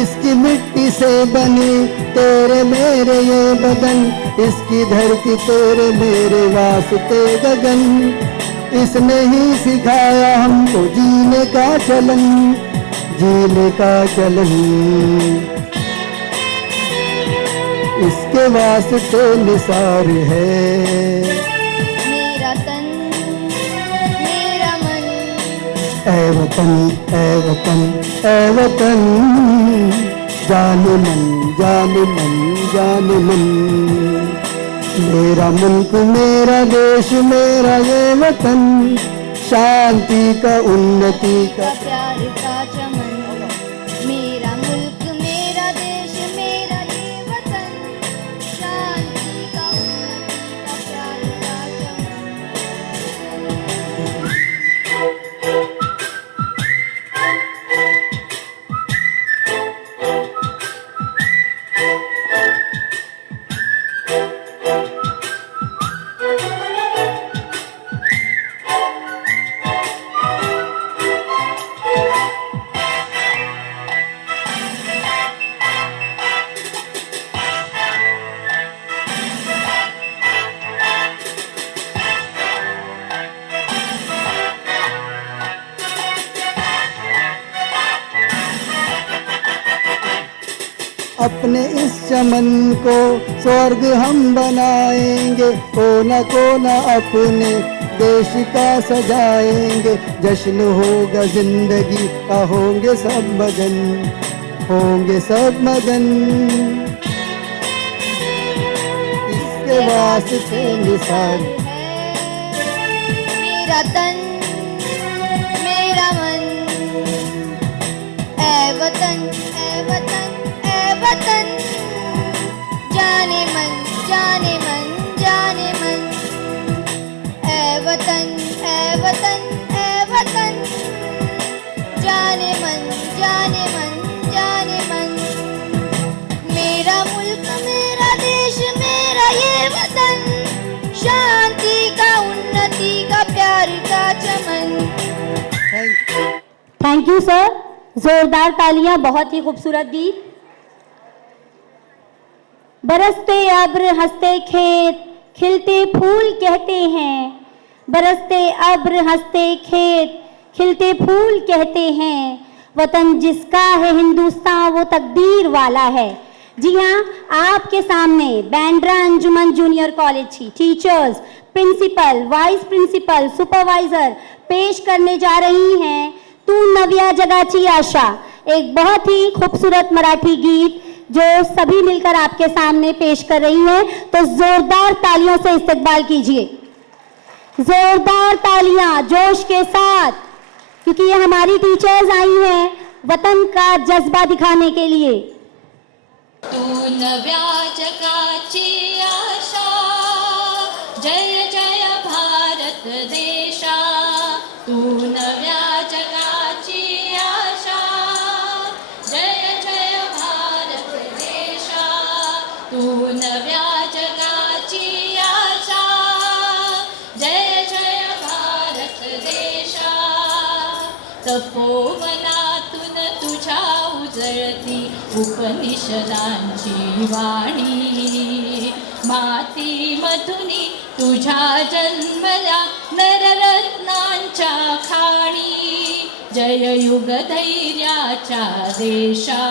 इसकी मिट्टी से बनी तेरे मेरे ये बदन, इसकी धरती तेरे मेरे वास्ते गगन। इसने ही सिखाया हमको जीने का चलन, जीने का चलन। इसके वास्ते निसार है मेरा तन मेरा मन। ऐ वतन ऐ वतन ऐ वतन, जान मन जान मन जान मन। मेरा मुल्क मेरा देश मेरा ये वतन, शांति का उन्नति का प्यार का चमन। मेरा मुल्क मेरा देश मेरा ये वतन, शांति का उन्नति का प्यार का चमन। अपने इस चमन को स्वर्ग हम बनाएंगे, कोना अपने देश का सजाएंगे। जश्न होगा जिंदगी का, होंगे सब मगन, होंगे सब मगन। इसके वास्ते निसार मेरा तन मेरा मन, ऐ वतन ऐ वतन ऐ वतन, जाने मन जाने मन जाने मन, ऐ वतन ऐ वतन ऐ वतन, जाने मन जाने मन जाने मन। मेरा मुल्क मेरा देश मेरा ये वतन, शांति का उन्नति का प्यार का चमन। थैंक यू सर, जोरदार तालियां, बहुत ही खूबसूरत गीत। बरसते अब्र हंसते खेत खिलते फूल कहते हैं, बरसते अब्र हंसते खेत खिलते फूल कहते हैं, वतन जिसका है हिंदुस्तान वो तकदीर वाला है। जी हाँ, आपके सामने बांद्रा अंजुमन जूनियर कॉलेज की teachers, principal, vice principal, supervisor पेश करने जा रही हैं तू नव्या जगाची आशा, एक बहुत ही खूबसूरत मराठी गीत जो सभी मिलकर आपके सामने पेश कर रही हैं। तो जोरदार तालियों से इस्तकबाल कीजिए, जोरदार तालियां जोश के साथ, क्योंकि ये हमारी टीचर्स आई हैं वतन का जज्बा दिखाने के लिए। तू नव्या जगाची आशा, जय जय भारत देशा, तू नव्या जगाची आशा, जय जय भारत देशा, तू नव्या जगाची आशा, जय जय भारत देशा। तपोवनातून तुझ्या उजळती उपनिषदांची वाणी, माती मधुनी तुझ्या जन्मल्या नररत्नांच्या खाणी। जय युग धैर्याच्या देशा,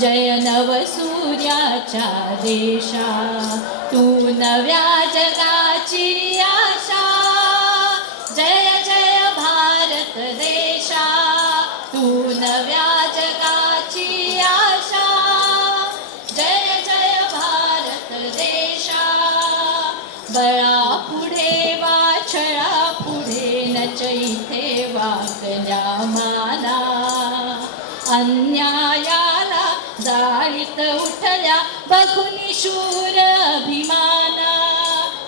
जय नवसूर्याच्या देशा, तू नव्या जगाची आशा, जय जय भारत देशा, तू नव्या जगाची आशा, जय जय भारत देशा। बळा पुढे वाछळा पुढे नचैथे वाकल्या माला, अन्यायाला जाळीत उठल्या बघुनी शूर अभिमाना।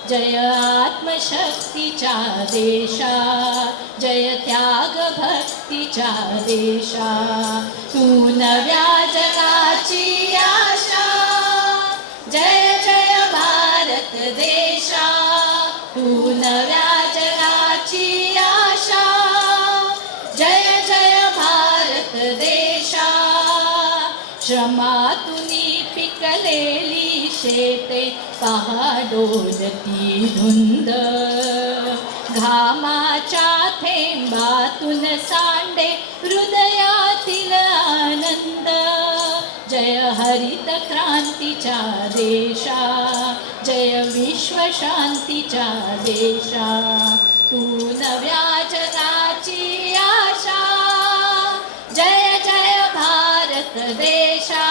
जय आत्मशक्तीच्या देशा, जय त्याग भक्तीच्या देशा, तू नव्या जगाची आशा, जय जय भारत देशा, तू नव्या जगाची आशा, जय जय भारत देशा। श्रमातुनी पिकलेली शेते पहा डोलती धुंद, घामाच्या थेंबातून सांडे हृदयातील आनंद। जय हरित क्रांतीच्या देशा, जय विश्व शांतीच्या देशा, तू नव्या जगाची आशा, जय जय भारत देशा,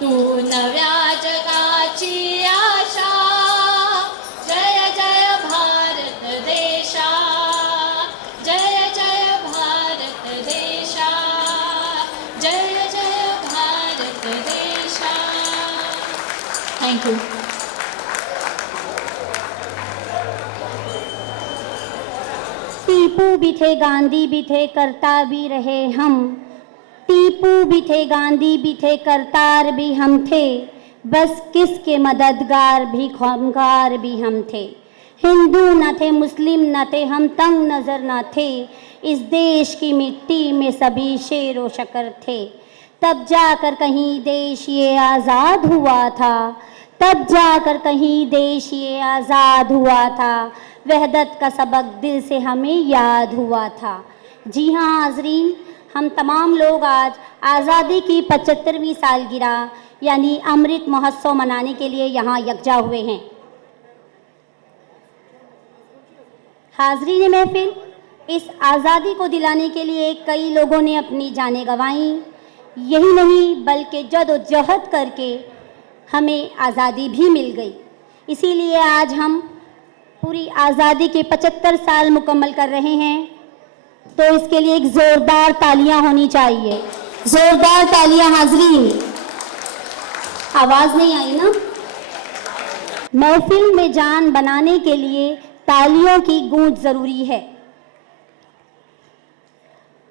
तू नव्या जगाची आशा, जय जय भारत देशा, जय जय भारत देशा, जय जय भारत देशा। Thank you. टीपू भी थे, गांधी भी थे, करता भी रहे हम, टीपू भी थे, गांधी भी थे, करतार भी हम थे, बस किसके मददगार भी ख़वानगार भी हम थे। हिंदू न थे, मुस्लिम न थे, हम तंग नज़र न थे, इस देश की मिट्टी में सभी शेर व शकर थे। तब जाकर कहीं देश ये आज़ाद हुआ था, तब जाकर कहीं देश ये आज़ाद हुआ था, वहदत का सबक दिल से हमें याद हुआ था। जी हाँ हाज़रीन, हम तमाम लोग आज आज़ादी की 75वीं सालगिरह यानी अमृत महोत्सव मनाने के लिए यहाँ यकजा हुए हैं। हाज़रीन महफिल, इस आज़ादी को दिलाने के लिए कई लोगों ने अपनी जानें गंवाईं। यही नहीं बल्कि जद्दोजहद करके हमें आज़ादी भी मिल गई। इसीलिए आज हम पूरी आज़ादी के 75 साल मुकम्मल कर रहे हैं, तो इसके लिए एक ज़ोरदार तालियां होनी चाहिए। ज़ोरदार तालियां हाज़रीन। आवाज़ नहीं आई ना? महफिल में जान बनाने के लिए तालियों की गूंज ज़रूरी है।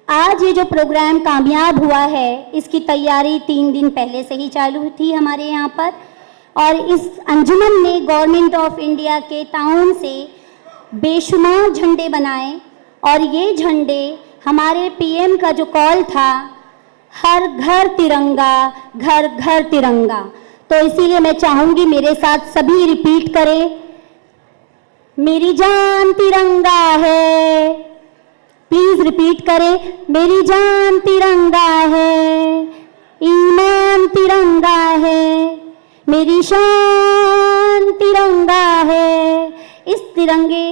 आज ये जो प्रोग्राम कामयाब हुआ है, इसकी तैयारी 3 दिन पहले से ही चालू थी हमारे यहाँ पर, और इस अंजुमन ने गवर्नमेंट ऑफ इंडिया के ताउन से बेशुमार झंडे बनाए, और ये झंडे हमारे पीएम का जो कॉल था, हर घर तिरंगा, घर घर तिरंगा, तो इसीलिए मैं चाहूँगी मेरे साथ सभी रिपीट करें, मेरी जान तिरंगा है। प्लीज रिपीट करें, मेरी जान तिरंगा है, ईमान तिरंगा है, मेरी शान तिरंगा है। इस तिरंगे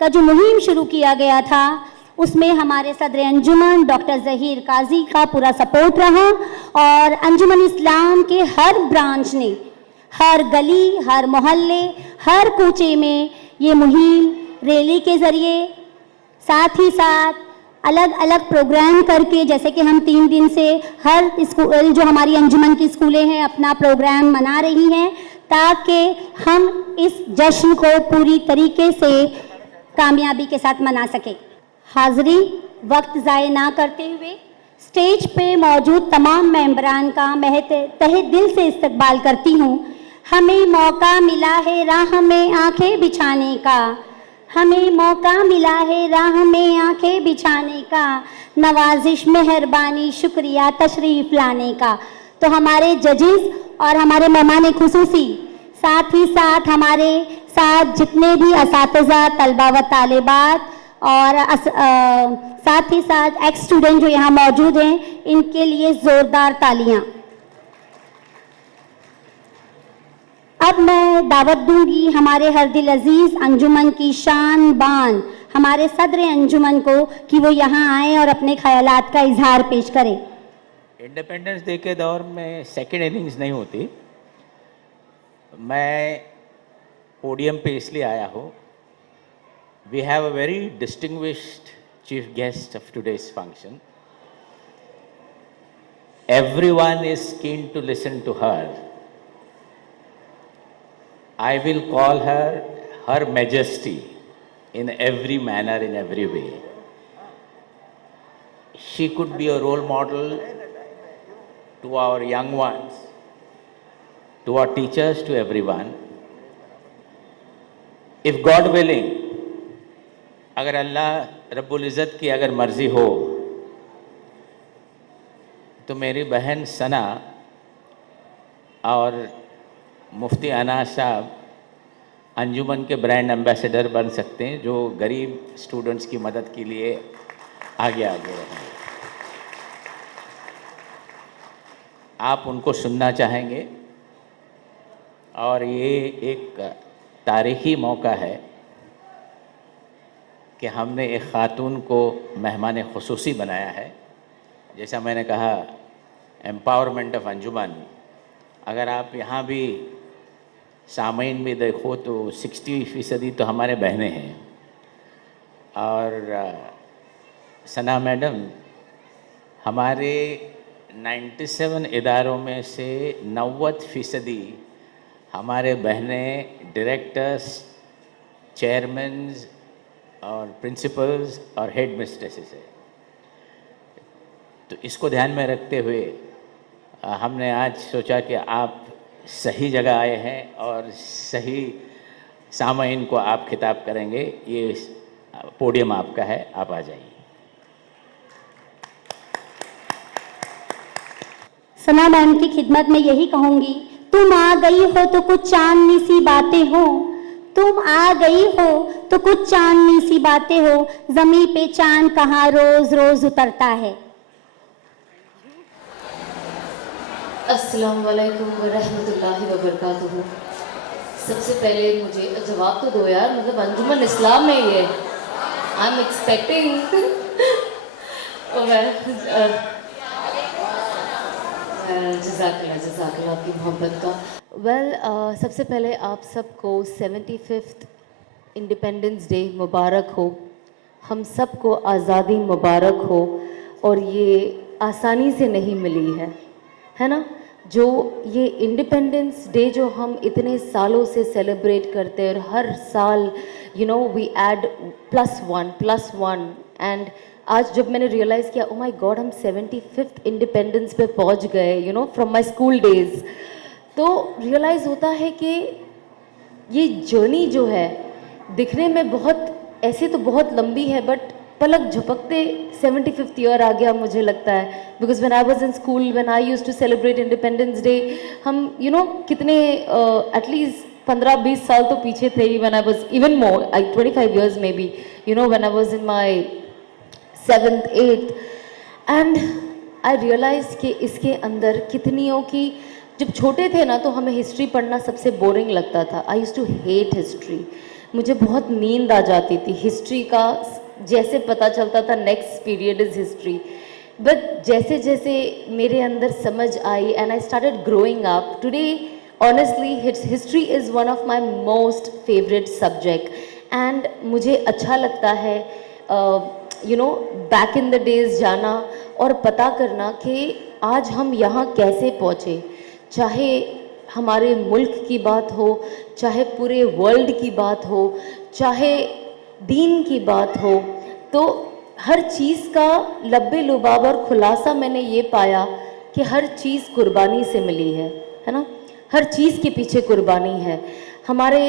का जो मुहिम शुरू किया गया था, उसमें हमारे सदर अंजुमन डॉक्टर ज़हीर काजी का पूरा सपोर्ट रहा, और अंजुमन इस्लाम के हर ब्रांच ने हर गली, हर मोहल्ले, हर कूचे में ये मुहिम रैली के ज़रिए, साथ ही साथ अलग अलग प्रोग्राम करके, जैसे कि हम 3 दिन से हर स्कूल, जो हमारी अंजुमन की स्कूलें हैं, अपना प्रोग्राम मना रही हैं, ताकि हम इस जश्न को पूरी तरीके से कामयाबी के साथ मना सकें। हाज़री, वक्त ज़ाय ना करते हुए स्टेज पे मौजूद तमाम मेंबरान का मैं तहे दिल से इस्तकबाल करती हूँ। हमें मौका मिला है राह में आंखें बिछाने का, हमें मौका मिला है राह में आंखें बिछाने का, नवाजिश मेहरबानी शुक्रिया तशरीफ़ लाने का। तो हमारे जजेस और हमारे मेहमान खुसूसी, साथ ही साथ हमारे साथ जितने भी असातिज़ा, तलबा व तालिबात, और साथ ही साथ एक्स स्टूडेंट जो यहाँ मौजूद हैं, इनके लिए ज़ोरदार तालियां। अब मैं दावत दूंगी हमारे हर दिल अजीज अंजुमन की शान बान, हमारे सदर अंजुमन को, कि वो यहाँ आए और अपने ख्यालात का इजहार पेश करें। इंडिपेंडेंस डे के दौर में सेकेंड इनिंग्स नहीं होती। मैं पोडियम पे इसलिए आया हूँ, we have a very distinguished chief guest of today's function. Everyone is keen to listen to her. I will call her Her Majesty in every manner, in every way. She could be a role model to our young ones, to our teachers, to everyone. If God willing, अगर अल्लाह रब्बुल इज़्ज़त की अगर मर्ज़ी हो, तो मेरी बहन सना और मुफ्ती अनाज साहब अंजुमन के ब्रांड एम्बेसडर बन सकते हैं, जो गरीब स्टूडेंट्स की मदद के लिए आगे रहेंगे। आप उनको सुनना चाहेंगे, और ये एक तारीख़ी मौका है कि हमने एक ख़ातून को मेहमान ख़ुसूसी बनाया है। जैसा मैंने कहा, एम्पावरमेंट ऑफ अंजुमन, अगर आप यहाँ भी सामीन में देखो तो 60% तो हमारे बहनें हैं। और सना मैडम, हमारे 97 इदारों में से 90% हमारे बहनें डायरेक्टर्स, चेयरमैन्स और प्रिंसिपल्स और हेड मिस्ट्रेसेस है। तो इसको ध्यान में रखते हुए हमने आज सोचा कि आप सही जगह आए हैं और सही सामाइन को आप खिताब करेंगे। ये पोडियम आपका है, आप आ जाइए। सना मैम की खिदमत में यही कहूँगी, तुम आ गई हो तो कुछ चांदनी सी बातें हो, तुम आ गई हो तो कुछ चांदनी सी बातें हो, ज़मीं पे चांद कहाँ रोज रोज उतरता है। अस्सलाम वालेकुम वरहमतुल्लाहि वबरकातुहू। सबसे पहले मुझे जवाब तो दो यार, मतलब अंजुमन इस्लाम में ये आई एम एक्सपेक्टिंग जज़ाकल्लाह आपकी मोहब्बत का। सबसे पहले आप सबको 75th इंडिपेंडेंस डे मुबारक हो, हम सबको आज़ादी मुबारक हो। और ये आसानी से नहीं मिली है ना? जो ये इंडिपेंडेंस डे जो हम इतने सालों से सेलिब्रेट करते हैं और हर साल वी ऐड +1 एंड आज जब मैंने रियलाइज़ किया ओ माय गॉड हम 75th इंडिपेंडेंस पे पहुंच गए फ्रॉम माय स्कूल डेज, तो रियलाइज़ होता है कि ये जर्नी जो है दिखने में बहुत ऐसे तो बहुत लंबी है, बट पलक झपकते 75th ईयर आ गया मुझे लगता है। Because when I was in school, when I used to celebrate independence day, हम कितने एटलीस्ट 15-20 साल तो पीछे थे ही। When I was even more 25 years maybe when I was in my 7th 8th and I realise कि इसके अंदर कितनियों की, जब छोटे थे ना तो हमें हिस्ट्री पढ़ना सबसे बोरिंग लगता था। I used to hate history, मुझे बहुत नींद आ जाती थी हिस्ट्री का, जैसे पता चलता था next period is history. But जैसे जैसे मेरे अंदर समझ आई and I started growing up, today honestly history is one of my most favourite subject and मुझे अच्छा लगता है बैक इन द डेज जाना और पता करना कि आज हम यहाँ कैसे पहुँचे। चाहे हमारे मुल्क की बात हो, चाहे पूरे वर्ल्ड की बात हो, चाहे दीन की बात हो, तो हर चीज़ का लब्बे लुबाब और खुलासा मैंने ये पाया कि हर चीज़ कुर्बानी से मिली है ना? हर चीज़ के पीछे कुर्बानी है। हमारे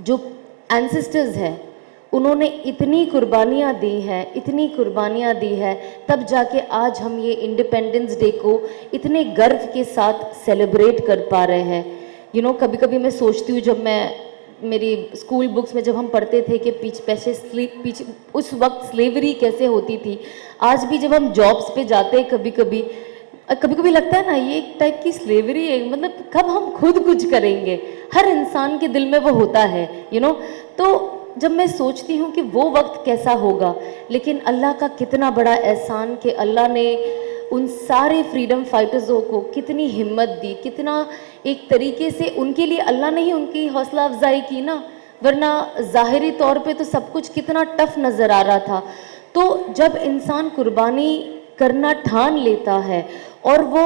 जो एंसेस्टर्स हैं उन्होंने इतनी कुर्बानियाँ दी हैं, इतनी कुर्बानियाँ दी है, तब जाके आज हम ये इंडिपेंडेंस डे को इतने गर्व के साथ सेलिब्रेट कर पा रहे हैं। कभी कभी मैं सोचती हूँ, जब मैं मेरी स्कूल बुक्स में जब हम पढ़ते थे कि पीछे उस वक्त स्लेवरी कैसे होती थी, आज भी जब हम जॉब्स पे जाते हैं कभी कभी लगता है ना ये एक टाइप की स्लेवरी है, मतलब कब हम खुद कुछ करेंगे, हर इंसान के दिल में वो होता है तो जब मैं सोचती हूँ कि वो वक्त कैसा होगा, लेकिन अल्लाह का कितना बड़ा एहसान कि अल्लाह ने उन सारे फ्रीडम फाइटर्सों को कितनी हिम्मत दी, कितना एक तरीके से उनके लिए अल्लाह ने ही उनकी हौसला अफजाई की ना, वरना ज़ाहिरी तौर पे तो सब कुछ कितना टफ नज़र आ रहा था। तो जब इंसान कुर्बानी करना ठान लेता है और वो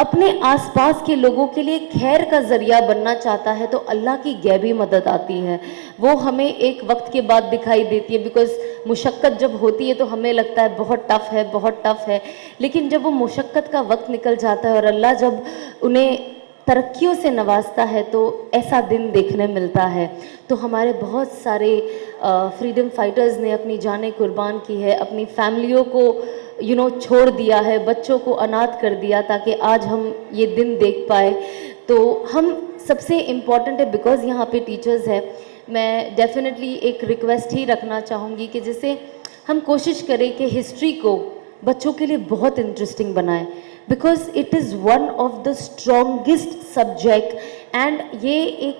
अपने आसपास के लोगों के लिए खैर का ज़रिया बनना चाहता है, तो अल्लाह की गैबी मदद आती है। वो हमें एक वक्त के बाद दिखाई देती है, बिकॉज़ मुशक्क़त जब होती है तो हमें लगता है बहुत टफ़ है, लेकिन जब वो मुशक्क़त का वक्त निकल जाता है और अल्लाह जब उन्हें तरक्कियों से नवाजता है तो ऐसा दिन देखने मिलता है। तो हमारे बहुत सारे फ्रीडम फाइटर्स ने अपनी जानें कुर्बान की है, अपनी फैमिलियों को छोड़ दिया है, बच्चों को अनाथ कर दिया ताकि आज हम ये दिन देख पाए। तो हम सबसे इम्पॉर्टेंट है, बिकॉज़ यहाँ पे टीचर्स है, मैं डेफिनेटली एक रिक्वेस्ट ही रखना चाहूँगी कि जैसे हम कोशिश करें कि हिस्ट्री को बच्चों के लिए बहुत इंटरेस्टिंग बनाएं, because it is one of the strongest subject and ये एक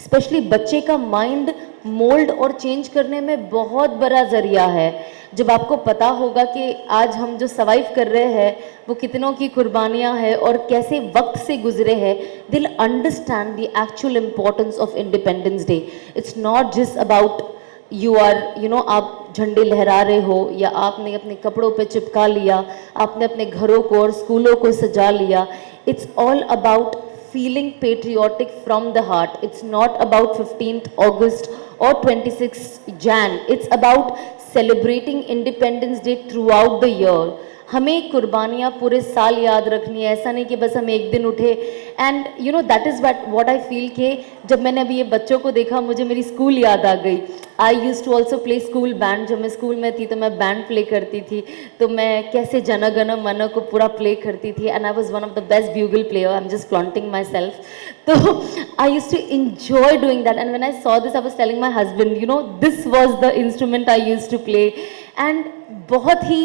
स्पेशली बच्चे का माइंड मोल्ड और चेंज करने में बहुत बड़ा ज़रिया है। जब आपको पता होगा कि आज हम जो सर्वाइव कर रहे हैं वो कितनों की कुर्बानियाँ हैं और कैसे वक्त से गुजरे हैं, दिल understand the actual importance of independence day. It's not just about आप झंडे लहरा रहे हो या आपने अपने कपड़ों पे चिपका लिया, आपने अपने घरों को और स्कूलों को सजा लिया। It's all about feeling patriotic from the heart. It's not about 15th August or 26th Jan. It's about celebrating Independence Day throughout the year. हमें कुर्बानियाँ पूरे साल याद रखनी है, ऐसा नहीं कि बस हम एक दिन उठे। And that is what I feel कि जब मैंने अभी ये बच्चों को देखा मुझे मेरी स्कूल याद आ गई। I use to also play school band, जब मैं स्कूल में थी तो मैं बैंड प्ले करती थी, तो मैं कैसे जन गण मन को पूरा प्ले करती थी and I was one of the best bugle player. I am just flaunting myself. तो I use to enjoy doing that, and when I saw this I was telling my husband, this was the instrument I used to play, and बहुत ही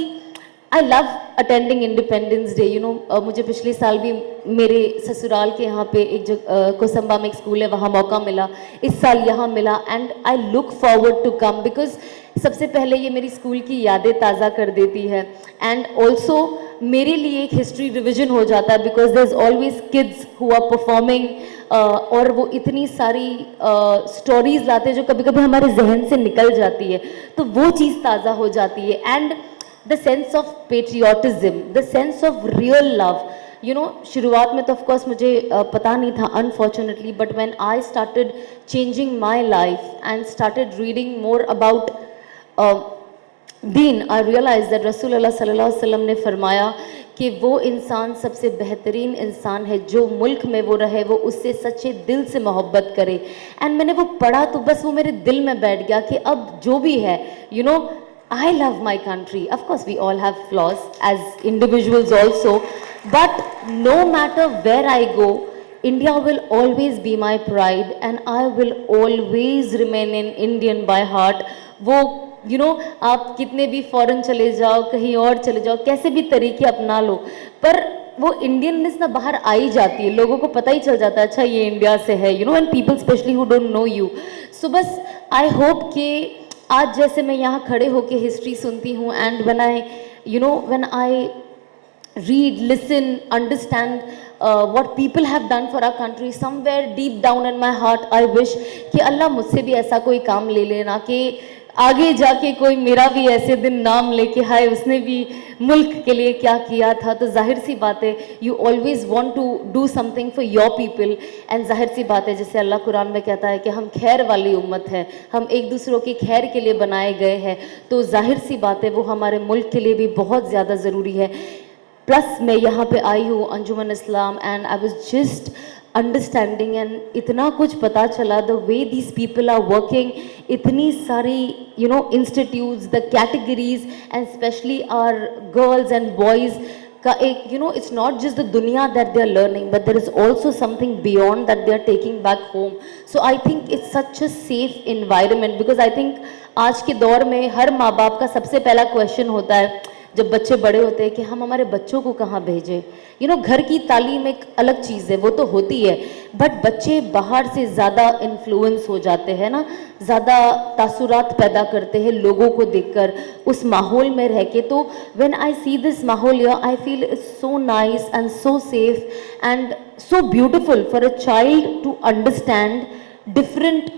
I love attending independence day, मुझे पिछले साल भी मेरे ससुराल के यहाँ पे एक जो कोसंबा में एक स्कूल है वहाँ मौका मिला, इस साल यहाँ मिला, and I look forward to come because सबसे पहले ये मेरी स्कूल की यादें ताज़ा कर देती है, एंड ऑल्सो मेरे लिए एक हिस्ट्री रिविजन हो जाता है because there is always kids who are performing, और वो इतनी सारी स्टोरीज लाते हैं जो कभी कभी हमारे जहन से निकल जाती है, तो वो चीज़ ताज़ा हो जाती है, and the sense of patriotism, the sense of real love, शुरुआत में तो ऑफ कोर्स मुझे पता नहीं था unfortunately, but when I started changing my life and started reading more about Deen, I realise that रसूलुल्लाह सल्लल्लाहु अलैहि वसल्लम ने फरमाया कि वो इंसान सबसे बेहतरीन इंसान है जो मुल्क में वो रहे वो उससे सच्चे दिल से मोहब्बत करे, एंड मैंने वो पढ़ा तो बस वो मेरे दिल में बैठ गया कि अब जो भी है, I love my country. Of course, we all have flaws as individuals also. But no matter where I go, India will always be my pride and I will always remain an Indian by heart. वो आप कितने भी foreign चले जाओ, कहीं और चले जाओ, कैसे भी तरीके अपना लो, पर वो इंडियननेस ना बाहर आ ही जाती है, लोगों को पता ही चल जाता है अच्छा ये इंडिया से है, and people specially who don't know you. So बस आई होप कि आज जैसे मैं यहाँ खड़े होके हिस्ट्री सुनती हूँ, and when I read, listen, understand what people have done for our country, somewhere deep down in my heart I wish कि अल्लाह मुझसे भी ऐसा कोई काम ले लेना कि आगे जाके कोई मेरा भी ऐसे दिन नाम लेके हाय उसने भी मुल्क के लिए क्या किया था. तो जाहिर सी बात है you always want to do something for your people, and जाहिर सी बात है जैसे अल्लाह कुरान में कहता है कि हम खैर वाली उम्मत है, हम एक दूसरों की खैर के लिए बनाए गए हैं, तो जाहिर सी बात है वो हमारे मुल्क के लिए भी बहुत ज़्यादा ज़रूरी है. प्लस मैं यहाँ पे आई हूँ Anjuman Islam, and I was just understanding and इतना कुछ पता चला the way these people are working, इतनी सारी institutes, the categories, and specially our girls and boys का एक इट्स नॉट जस्ट द दुनिया that they are learning but there is also something beyond that they are taking back home. So I think it's such a safe environment because I think आज के दौर में हर माँ बाप का सबसे पहला क्वेश्चन होता है जब बच्चे बड़े होते हैं कि हम हमारे बच्चों को कहाँ भेजें. घर की तालीम एक अलग चीज़ है, वो तो होती है, बट बच्चे बाहर से ज़्यादा इन्फ्लुएंस हो जाते हैं ना, ज़्यादा तासुरात पैदा करते हैं लोगों को देखकर, उस माहौल में रह के. तो व्हेन आई सी दिस माहौल here I feel it's so nice and so safe and so beautiful for a child to understand different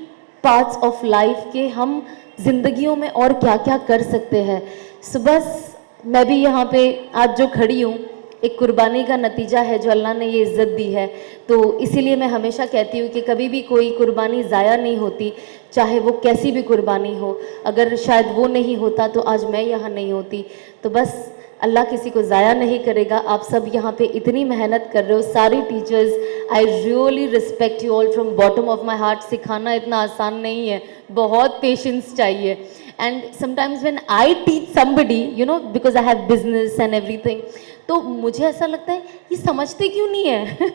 parts of life के हम जिंदगियों में और क्या क्या कर सकते हैं. सो बस मैं भी यहाँ पे आज जो खड़ी हूँ एक कुर्बानी का नतीजा है जो अल्लाह ने ये इज़्ज़त दी है. तो इसीलिए मैं हमेशा कहती हूँ कि कभी भी कोई कुर्बानी ज़ाया नहीं होती, चाहे वो कैसी भी कुर्बानी हो. अगर शायद वो नहीं होता तो आज मैं यहाँ नहीं होती. तो बस अल्लाह किसी को ज़ाया नहीं करेगा. आप सब यहाँ पे इतनी मेहनत कर रहे हो, सारे teachers, I really respect you all from bottom of my heart. सिखाना इतना आसान नहीं है, बहुत पेशेंस चाहिए. And sometimes when I teach somebody because I have business and everything, तो मुझे ऐसा लगता है ये समझते क्यों नहीं है.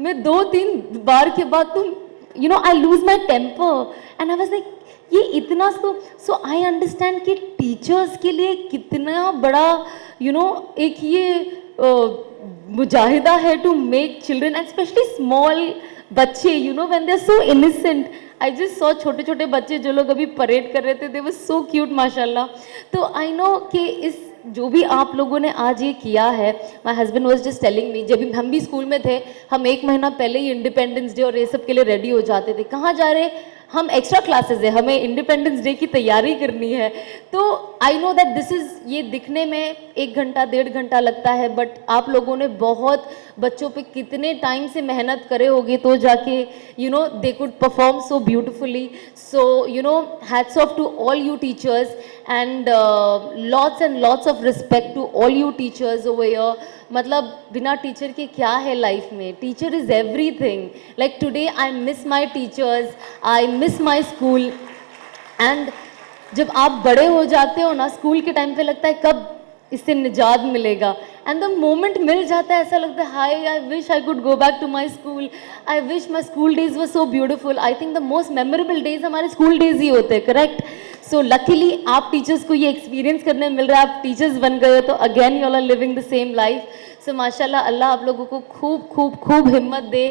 मैं 2-3 बार के बाद तुम I lose my temper and I was like ये इतना सो आई अंडरस्टैंड कि टीचर्स के लिए कितना बड़ा एक ये मुजाहिदा है to make children and specially small बच्चे when they are so innocent. I just saw छोटे छोटे बच्चे जो लोग अभी परेड कर रहे थे, दे वर सो क्यूट माशाल्लाह. तो आई नो कि इस जो भी आप लोगों ने आज ये किया है, my husband was just telling me, जब हम भी स्कूल में थे हम 1 महीना पहले ही इंडिपेंडेंस डे और ये सब के लिए रेडी हो जाते थे. कहाँ जा रहे, हम एक्स्ट्रा क्लासेस है, हमें इंडिपेंडेंस डे की तैयारी करनी है. तो I know that this is, ये दिखने में 1 घंटा 1.5 घंटा लगता है, बट आप लोगों ने बहुत बच्चों पे कितने टाइम से मेहनत करे होगी तो जाके they could perform so beautifully. So hats off to all you teachers and lots of respect to all you teachers over here. मतलब बिना टीचर के क्या है लाइफ में, teacher is everything. Like today I miss my teachers, I miss my school. And जब आप बड़े हो जाते हो ना, स्कूल के टाइम पे लगता है कब इससे निजात मिलेगा. एंड द मोमेंट मिल जाता है, ऐसा लगता है hi I wish I could go back to my school, I wish my school days were so beautiful. I think the most memorable days हमारे स्कूल डेज ही होते हैं, करेक्ट? सो लकीली आप टीचर्स को ये एक्सपीरियंस करने मिल रहा है, आप टीचर्स बन गए हो, तो again you all are living the same life. So माशाल्लाह, अल्लाह आप लोगों को खूब खूब खूब हिम्मत दे।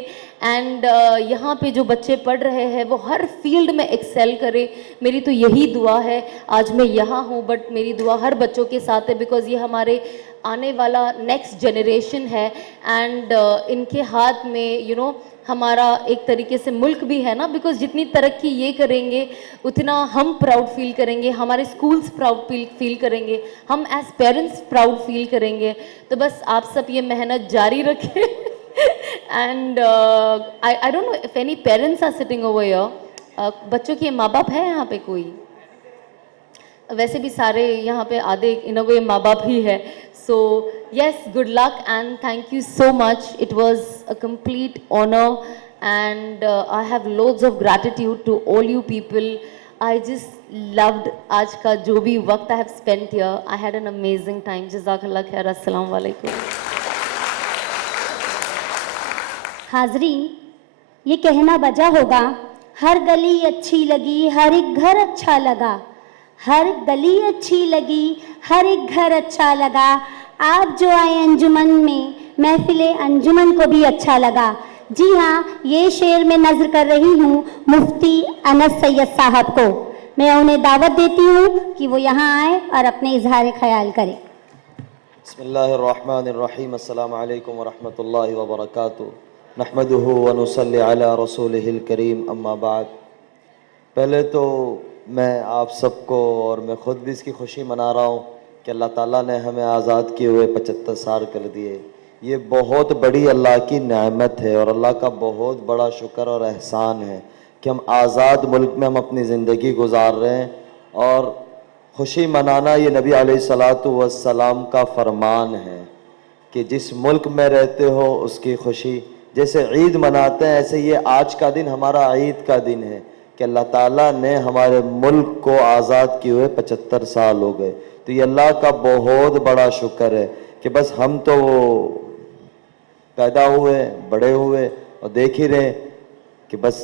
एंड यहाँ पे जो बच्चे पढ़ रहे हैं वो हर फील्ड में एक्सेल करे, मेरी तो यही दुआ है। आज मैं यहाँ हूँ बट मेरी दुआ हर बच्चों के साथ है, बिकॉज ये हमारे आने वाला नेक्स्ट जनरेशन है। एंड इनके हाथ में यू नो हमारा एक तरीके से मुल्क भी है ना, बिकॉज जितनी तरक्की ये करेंगे उतना हम प्राउड फील करेंगे, हमारे स्कूल्स प्राउड फील करेंगे, हम एज पेरेंट्स प्राउड फील करेंगे। तो बस आप सब ये मेहनत जारी रखें। And I don't know if any parents are sitting over here, बच्चों के माँ बाप है यहाँ पे कोई? वैसे भी सारे यहाँ पे आधे इन अ वे माँ बाप ही है। So yes, good luck and thank you so much. It was a complete honor and I have loads of gratitude to all you people. I just loved आज का जो भी वक्त I have spent here. I had an amazing time. Jazakallah khair. Assalamu alaikum. हाजरीन, ये कहना बजा होगा, हर गली अच्छी लगी, हर एक घर अच्छा लगा, हर गली अच्छी लगी, हर एक घर अच्छा लगा, आप जो आए अंजुमन में, महफिले अंजुमन को भी अच्छा लगा। जी हाँ, ये शेर मैं नज़र कर रही हूँ मुफ्ती अनस सैयद साहब को। मैं उन्हें दावत देती हूँ कि वो यहाँ आए और अपने इजहार ख्याल करें। बिस्मिल्लाहिर्रहमानिर्रहीम, अस्सलामु अलैकुम वरहमतुल्लाहि वबरकातुहू, नहमदुहु व नुसल्ली अला रसूलिहिल करीम, अम्मा बाद। पहले तो मैं आप सबको और मैं ख़ुद भी इसकी खुशी मना रहा हूँ कि अल्लाह ताला ने हमें आज़ाद किए हुए 75 साल कर दिए। ये बहुत बड़ी अल्लाह की नेमत है और अल्लाह का बहुत बड़ा शुक्र और एहसान है कि हम आज़ाद मुल्क में हम अपनी ज़िंदगी गुजार रहे हैं। और खुशी मनाना ये नबी अलैहिस्सलातु वस्सलाम का फरमान है कि जिस मुल्क में रहते हो उसकी खुशी, जैसे ईद मनाते हैं ऐसे ये आज का दिन हमारा ईद का दिन है कि अल्लाह ताला ने हमारे मुल्क को आज़ाद किए हुए 75 साल हो गए। तो ये अल्लाह का बहुत बड़ा शुक्र है कि बस हम तो पैदा हुए, बड़े हुए और देख ही रहे कि बस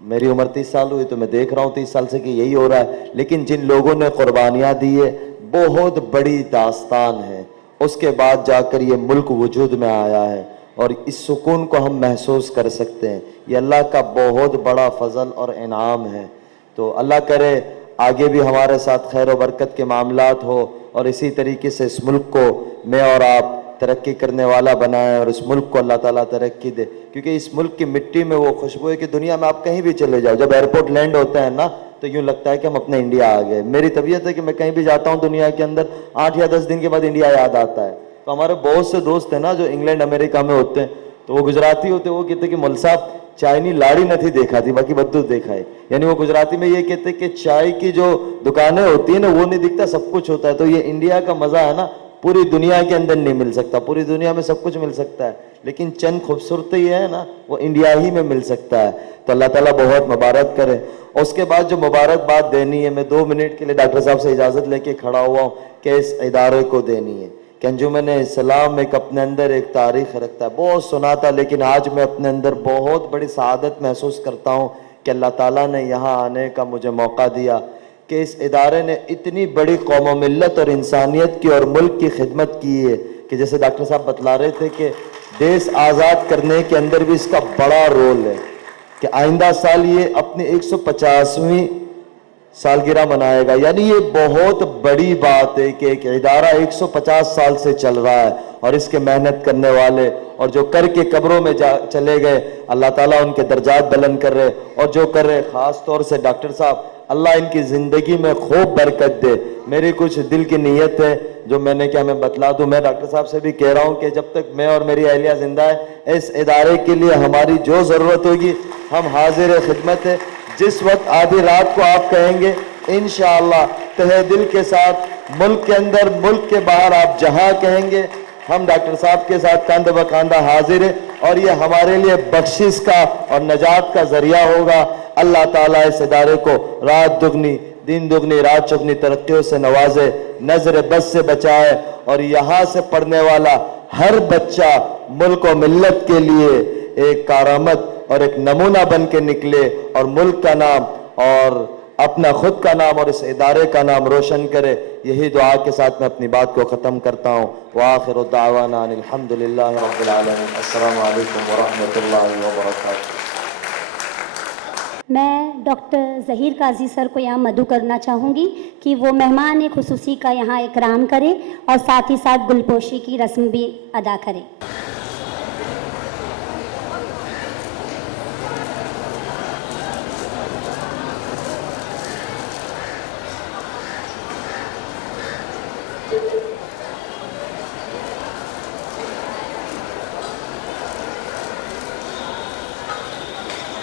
मेरी उम्र 30 साल हुई तो मैं देख रहा हूँ 30 साल से कि यही हो रहा है। लेकिन जिन लोगों ने कुर्बानियाँ दी है, बहुत बड़ी दास्तान है, उसके बाद जाकर ये मुल्क वजूद में आया है और इस सुकून को हम महसूस कर सकते हैं। ये अल्लाह का बहुत बड़ा फजल और इनाम है। तो अल्लाह करे आगे भी हमारे साथ खैर और बरकत के मामलात हो और इसी तरीके से इस मुल्क को मैं और आप तरक्की करने वाला बनाएं और इस मुल्क को अल्लाह ताला तरक्की दे, क्योंकि इस मुल्क की मिट्टी में वो खुशबू है कि दुनिया में आप कहीं भी चले जाओ, जब एयरपोर्ट लैंड होता है ना तो यूँ लगता है कि हम अपने इंडिया आ गए। मेरी तबीयत है कि मैं कहीं भी जाता हूँ दुनिया के अंदर 8 या 10 दिन के बाद इंडिया याद आता है। तो हमारे बहुत से दोस्त हैं ना जो इंग्लैंड अमेरिका में होते हैं, तो वो गुजराती होते, वो कहते कि मौल साहब चायनी लाड़ी नहीं देखा थी, बाकी बद्दू देखा है। यानी वो गुजराती में ये कहते कि चाय की जो दुकानें होती है ना वो नहीं दिखता, सब कुछ होता है। तो ये इंडिया का मजा है ना, पूरी दुनिया के अंदर नहीं मिल सकता। पूरी दुनिया में सब कुछ मिल सकता है लेकिन चंद खूबसूरती है ना वो इंडिया ही में मिल सकता है। तो अल्लाह ताला बहुत मुबारक करे। और उसके बाद जो मुबारकबाद देनी है, मैं 2 मिनट के लिए डॉक्टर साहब से इजाज़त लेके खड़ा हुआ हूँ कि इस इदारे को देनी है कि अंजुमन इस्लाम एक अपने अंदर एक तारीख़ रखता है। बहुत सुना था लेकिन आज मैं अपने अंदर बहुत बड़ी सआदत महसूस करता हूँ कि अल्लाह ताला ने यहाँ आने का मुझे मौका दिया कि इस इदारे ने इतनी बड़ी कौम व मिल्लत और इंसानियत की और मुल्क की खिदमत की है कि जैसे डॉक्टर साहब बतला रहे थे कि देश आज़ाद करने के अंदर भी इसका बड़ा रोल है कि आइंदा साल ये अपनी 150वीं सालगिरह मनाएगा। यानी ये बहुत बड़ी बात है कि एक इदारा 150 साल से चल रहा है और इसके मेहनत करने वाले और जो करके कब्रों में चले गए अल्लाह ताला उनके दर्जात बुलंद कर रहे और जो कर रहे ख़ास तौर से डॉक्टर साहब अल्लाह इनकी ज़िंदगी में खूब बरकत दे। मेरी कुछ दिल की नीयत है जो मैंने क्या मैं बतला दूं। मैं डॉक्टर साहब से भी कह रहा हूं कि जब तक मैं और मेरी अहलिया जिंदा है इस इदारे के लिए हमारी जो ज़रूरत होगी हम हाजिर खिदमत है। जिस वक्त आधी रात को आप कहेंगे इंशाअल्लाह तहे दिल के साथ मुल्क के अंदर मुल्क के बाहर आप जहां कहेंगे हम डॉक्टर साहब के साथ कंधा ब कंधा हाजिर है और ये हमारे लिए बख्शिश का और नजात का जरिया होगा। अल्लाह ताला इस इदारे को रात दुगनी दिन दुगनी रात चुगनी तरक्कियों से नवाजे, नजर बस से बचाए और यहाँ से पढ़ने वाला हर बच्चा मुल्क और मिल्लत के लिए एक कारामत और एक नमूना बन के निकले और मुल्क का नाम और अपना खुद का नाम और इस इदारे का नाम रोशन करे। यही दुआ के साथ मैं अपनी बात को ख़त्म करता हूँ। व आखिरु दावाना अनिल हम्दुलिल्लाहि रब्बिल आलमीन। अस्सलामु अलैकुम व रहमतुल्लाहि व बरकातुहू। मैं डॉक्टर ज़हीर काजी सर को यहाँ मदू करना चाहूँगी कि वो मेहमान खुसूसी का यहाँ इकराम करें और साथ ही साथ गुलपोशी की रस्म भी अदा करें।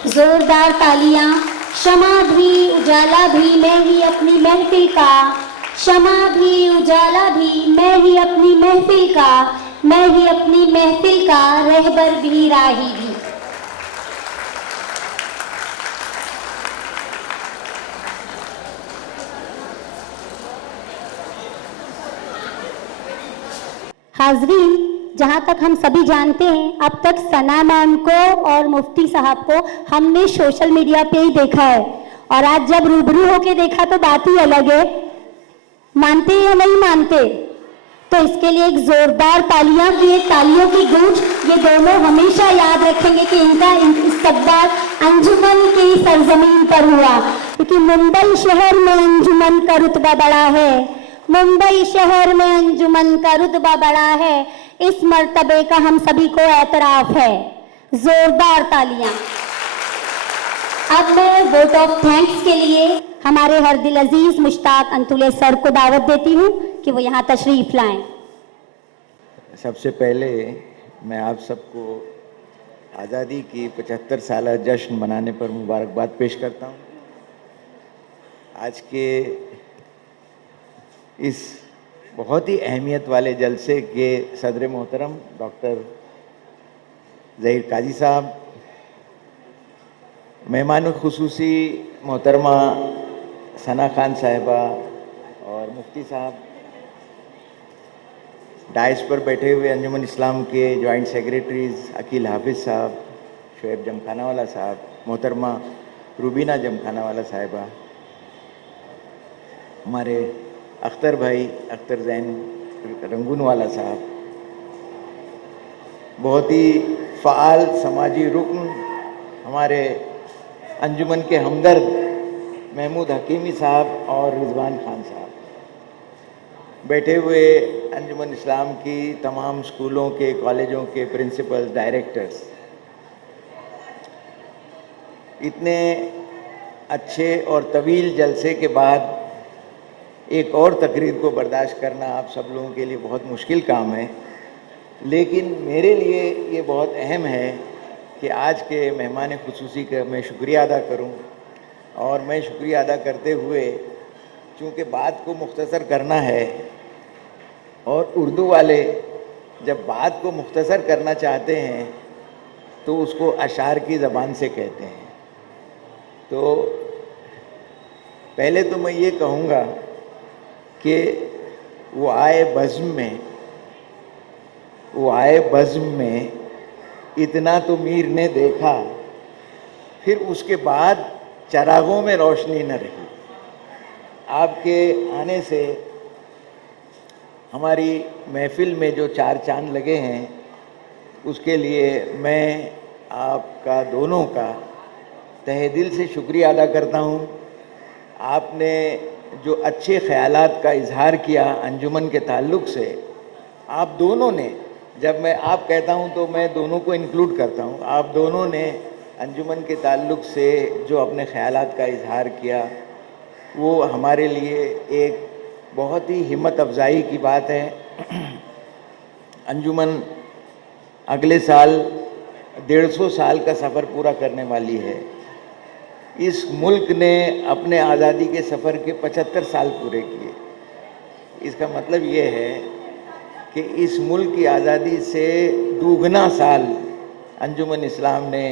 जोरदार तालियां। शमा भी उजाला भी मैं ही अपनी महफिल का, शमा भी उजाला भी मैं ही अपनी महफिल का, मैं ही अपनी महफिल का रहबर भी राही भी। हाजरीन, जहाँ तक हम सभी जानते हैं अब तक सना मैम को और मुफ्ती साहब को हमने सोशल मीडिया पे ही देखा है और आज जब रूबरू होके देखा तो बात ही अलग है। मानते या नहीं मानते? तो इसके लिए एक जोरदार तालियां की, एक तालियों की गूंज। ये दोनों हमेशा याद रखेंगे कि इनका इस्तकबाल अंजुमन की सरजमीन पर हुआ, क्योंकि मुंबई शहर में अंजुमन का रुतबा बड़ा है, मुंबई शहर में अंजुमन का रुतबा बड़ा है। इस मर्तबे का हम सभी को एतराफ है। जोरदार तालियां। अब मैं वोट ऑफ थैंक्स के लिए हमारे हर दिल अजीज मुश्ताक अंतुले सर को दावत देती हूँ कि वो यहाँ तशरीफ लाएं। सबसे पहले मैं आप सबको आज़ादी की 75 साल जश्न मनाने पर मुबारकबाद पेश करता हूँ। आज के इस बहुत ही अहमियत वाले जलसे के सदर मोहतरम डॉक्टर ज़हीर काजी साहब, मेहमान खुसूसी मोहतरमा सना खान साहिबा और मुफ्ती साहब, डाइस पर बैठे हुए अंजुमन इस्लाम के जॉइंट सेक्रेटरीज अकील हाफिज़ साहब, शुएब जमखानावाला साहब, मोहतरमा रूबीना जमखानावाला साहिबा, हमारे अख्तर भाई अख्तर जैन रंगूनवाला साहब, बहुत ही फ़ाल समाजी रुकन हमारे अंजुमन के हमदर्द महमूद हकीमी साहब और रिजवान खान साहब, बैठे हुए अंजुमन इस्लाम की तमाम स्कूलों के कॉलेजों के प्रिंसिपल डायरेक्टर्स, इतने अच्छे और तवील जलसे के बाद एक और तकरीर को बर्दाश्त करना आप सब लोगों के लिए बहुत मुश्किल काम है, लेकिन मेरे लिए ये बहुत अहम है कि आज के मेहमान खुसूसी का मैं शुक्रिया अदा करूं। और मैं शुक्रिया अदा करते हुए, चूँकि बात को मुख्तसर करना है और उर्दू वाले जब बात को मुख्तसर करना चाहते हैं तो उसको अशार की ज़बान से कहते हैं। तो पहले तो मैं ये कहूँगा कि वो आए बज़्म में इतना तो मीर ने देखा, फिर उसके बाद चरागों में रोशनी न रही। आपके आने से हमारी महफिल में जो चार चांद लगे हैं, उसके लिए मैं आपका दोनों का तहे दिल से शुक्रिया अदा करता हूँ। आपने जो अच्छे ख़यालात का इजहार किया अंजुमन के ताल्लुक़ से, आप दोनों ने, जब मैं आप कहता हूं तो मैं दोनों को इंक्लूड करता हूं, आप दोनों ने अंजुमन के ताल्लुक़ से जो अपने ख़यालात का इजहार किया, वो हमारे लिए एक बहुत ही हिम्मत अफजाई की बात है। अंजुमन अगले साल 150 साल का सफ़र पूरा करने वाली है। इस मुल्क ने अपने आज़ादी के सफ़र के 75 साल पूरे किए। इसका मतलब ये है कि इस मुल्क की आज़ादी से दुगना साल अंजुमन इस्लाम ने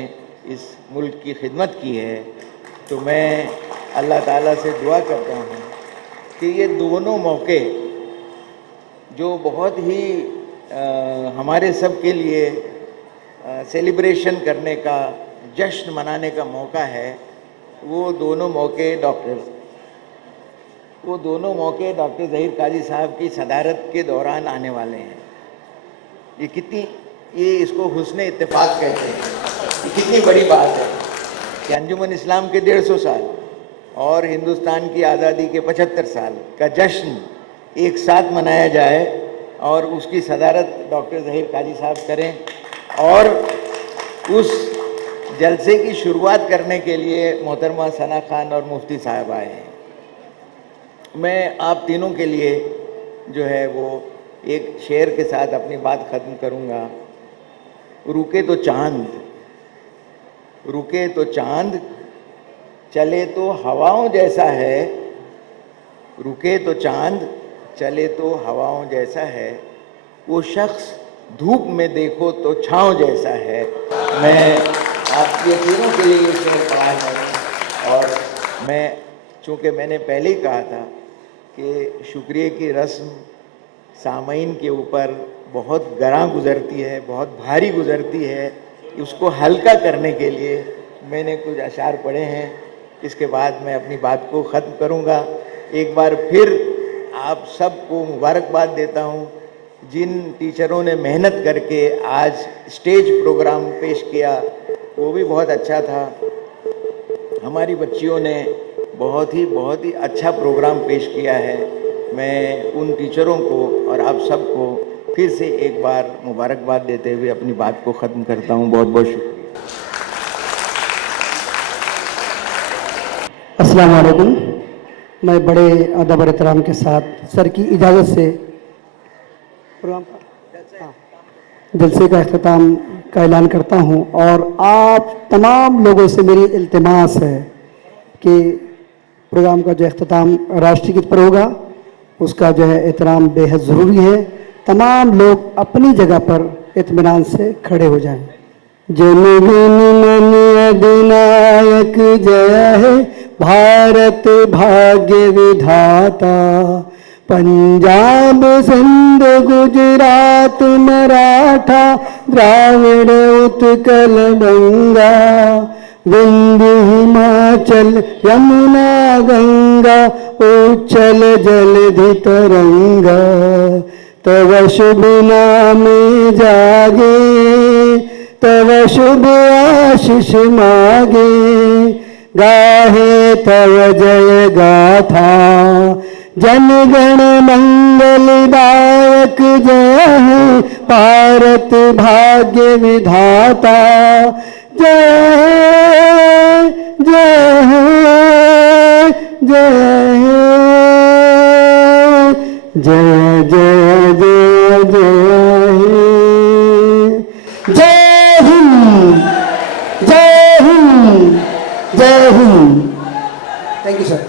इस मुल्क की खिदमत की है। तो मैं अल्लाह ताला से दुआ करता हूँ कि ये दोनों मौके जो बहुत ही हमारे सब के लिए सेलिब्रेशन करने का, जश्न मनाने का मौका है, वो दोनों मौके डॉक्टर ज़हीर काजी साहब की सदारत के दौरान आने वाले हैं। ये इसको हुस्ने इत्तेफाक कहते हैं। ये कितनी बड़ी बात है कि अंजुमन इस्लाम के 150 साल और हिंदुस्तान की आज़ादी के 75 साल का जश्न एक साथ मनाया जाए और उसकी सदारत डॉक्टर ज़हीर काजी साहब करें, और उस जलसे की शुरुआत करने के लिए मोहतरमा सना खान और मुफ्ती साहब आए हैं। मैं आप तीनों के लिए जो है वो एक शेर के साथ अपनी बात ख़त्म करूँगा। रुके तो चांद चले तो हवाओं जैसा है, रुके तो चांद चले तो हवाओं जैसा है, वो शख्स धूप में देखो तो छाँव जैसा है। मैं आप ये तीनों के लिए ये शेर पढ़ा है, और मैं चूँकि मैंने पहले ही कहा था कि शुक्रिया की रस्म सामईन के ऊपर बहुत गरां गुज़रती है, बहुत भारी गुज़रती है। उसको हल्का करने के लिए मैंने कुछ अशार पढ़े हैं। इसके बाद मैं अपनी बात को ख़त्म करूँगा। एक बार फिर आप सबको मुबारकबाद देता हूँ, जिन टीचरों ने मेहनत करके आज स्टेज प्रोग्राम पेश किया वो भी बहुत अच्छा था। हमारी बच्चियों ने बहुत ही अच्छा प्रोग्राम पेश किया है। मैं उन टीचरों को और आप सबको फिर से एक बार मुबारकबाद देते हुए अपनी बात को ख़त्म करता हूँ। बहुत बहुत शुक्रिया। अस्सलाम वालेकुम। मैं बड़े अदब और एहतराम के साथ सर की इजाज़त से प्रोग्राम जलसे का अख्ताम का ऐलान करता हूँ, और आप तमाम लोगों से मेरी इल्तिमास है कि प्रोग्राम का जो अख्ताम राष्ट्रगीत पर होगा उसका जो है एहतराम बेहद ज़रूरी है। तमाम लोग अपनी जगह पर इत्मीनान से खड़े हो जाएं। जन गण मन अधिनायक जय है, भारत भाग्य विधाता, पंजाब सिंध गुजरात मराठा द्राविड़ उत्कल गंगा, विंध्य हिमाचल यमुना गंगा उच्चल जलधि तरंगा, तव शुभ नाम जागे तव शुभ आशीष मागे, गाहे तव जय गाथा जन गण मंगलदायक जय है, भारत भाग्य विधाता जय जय जय जय जय जय जय जय हिंद जय हिंद जय हिंद। Thank you sir.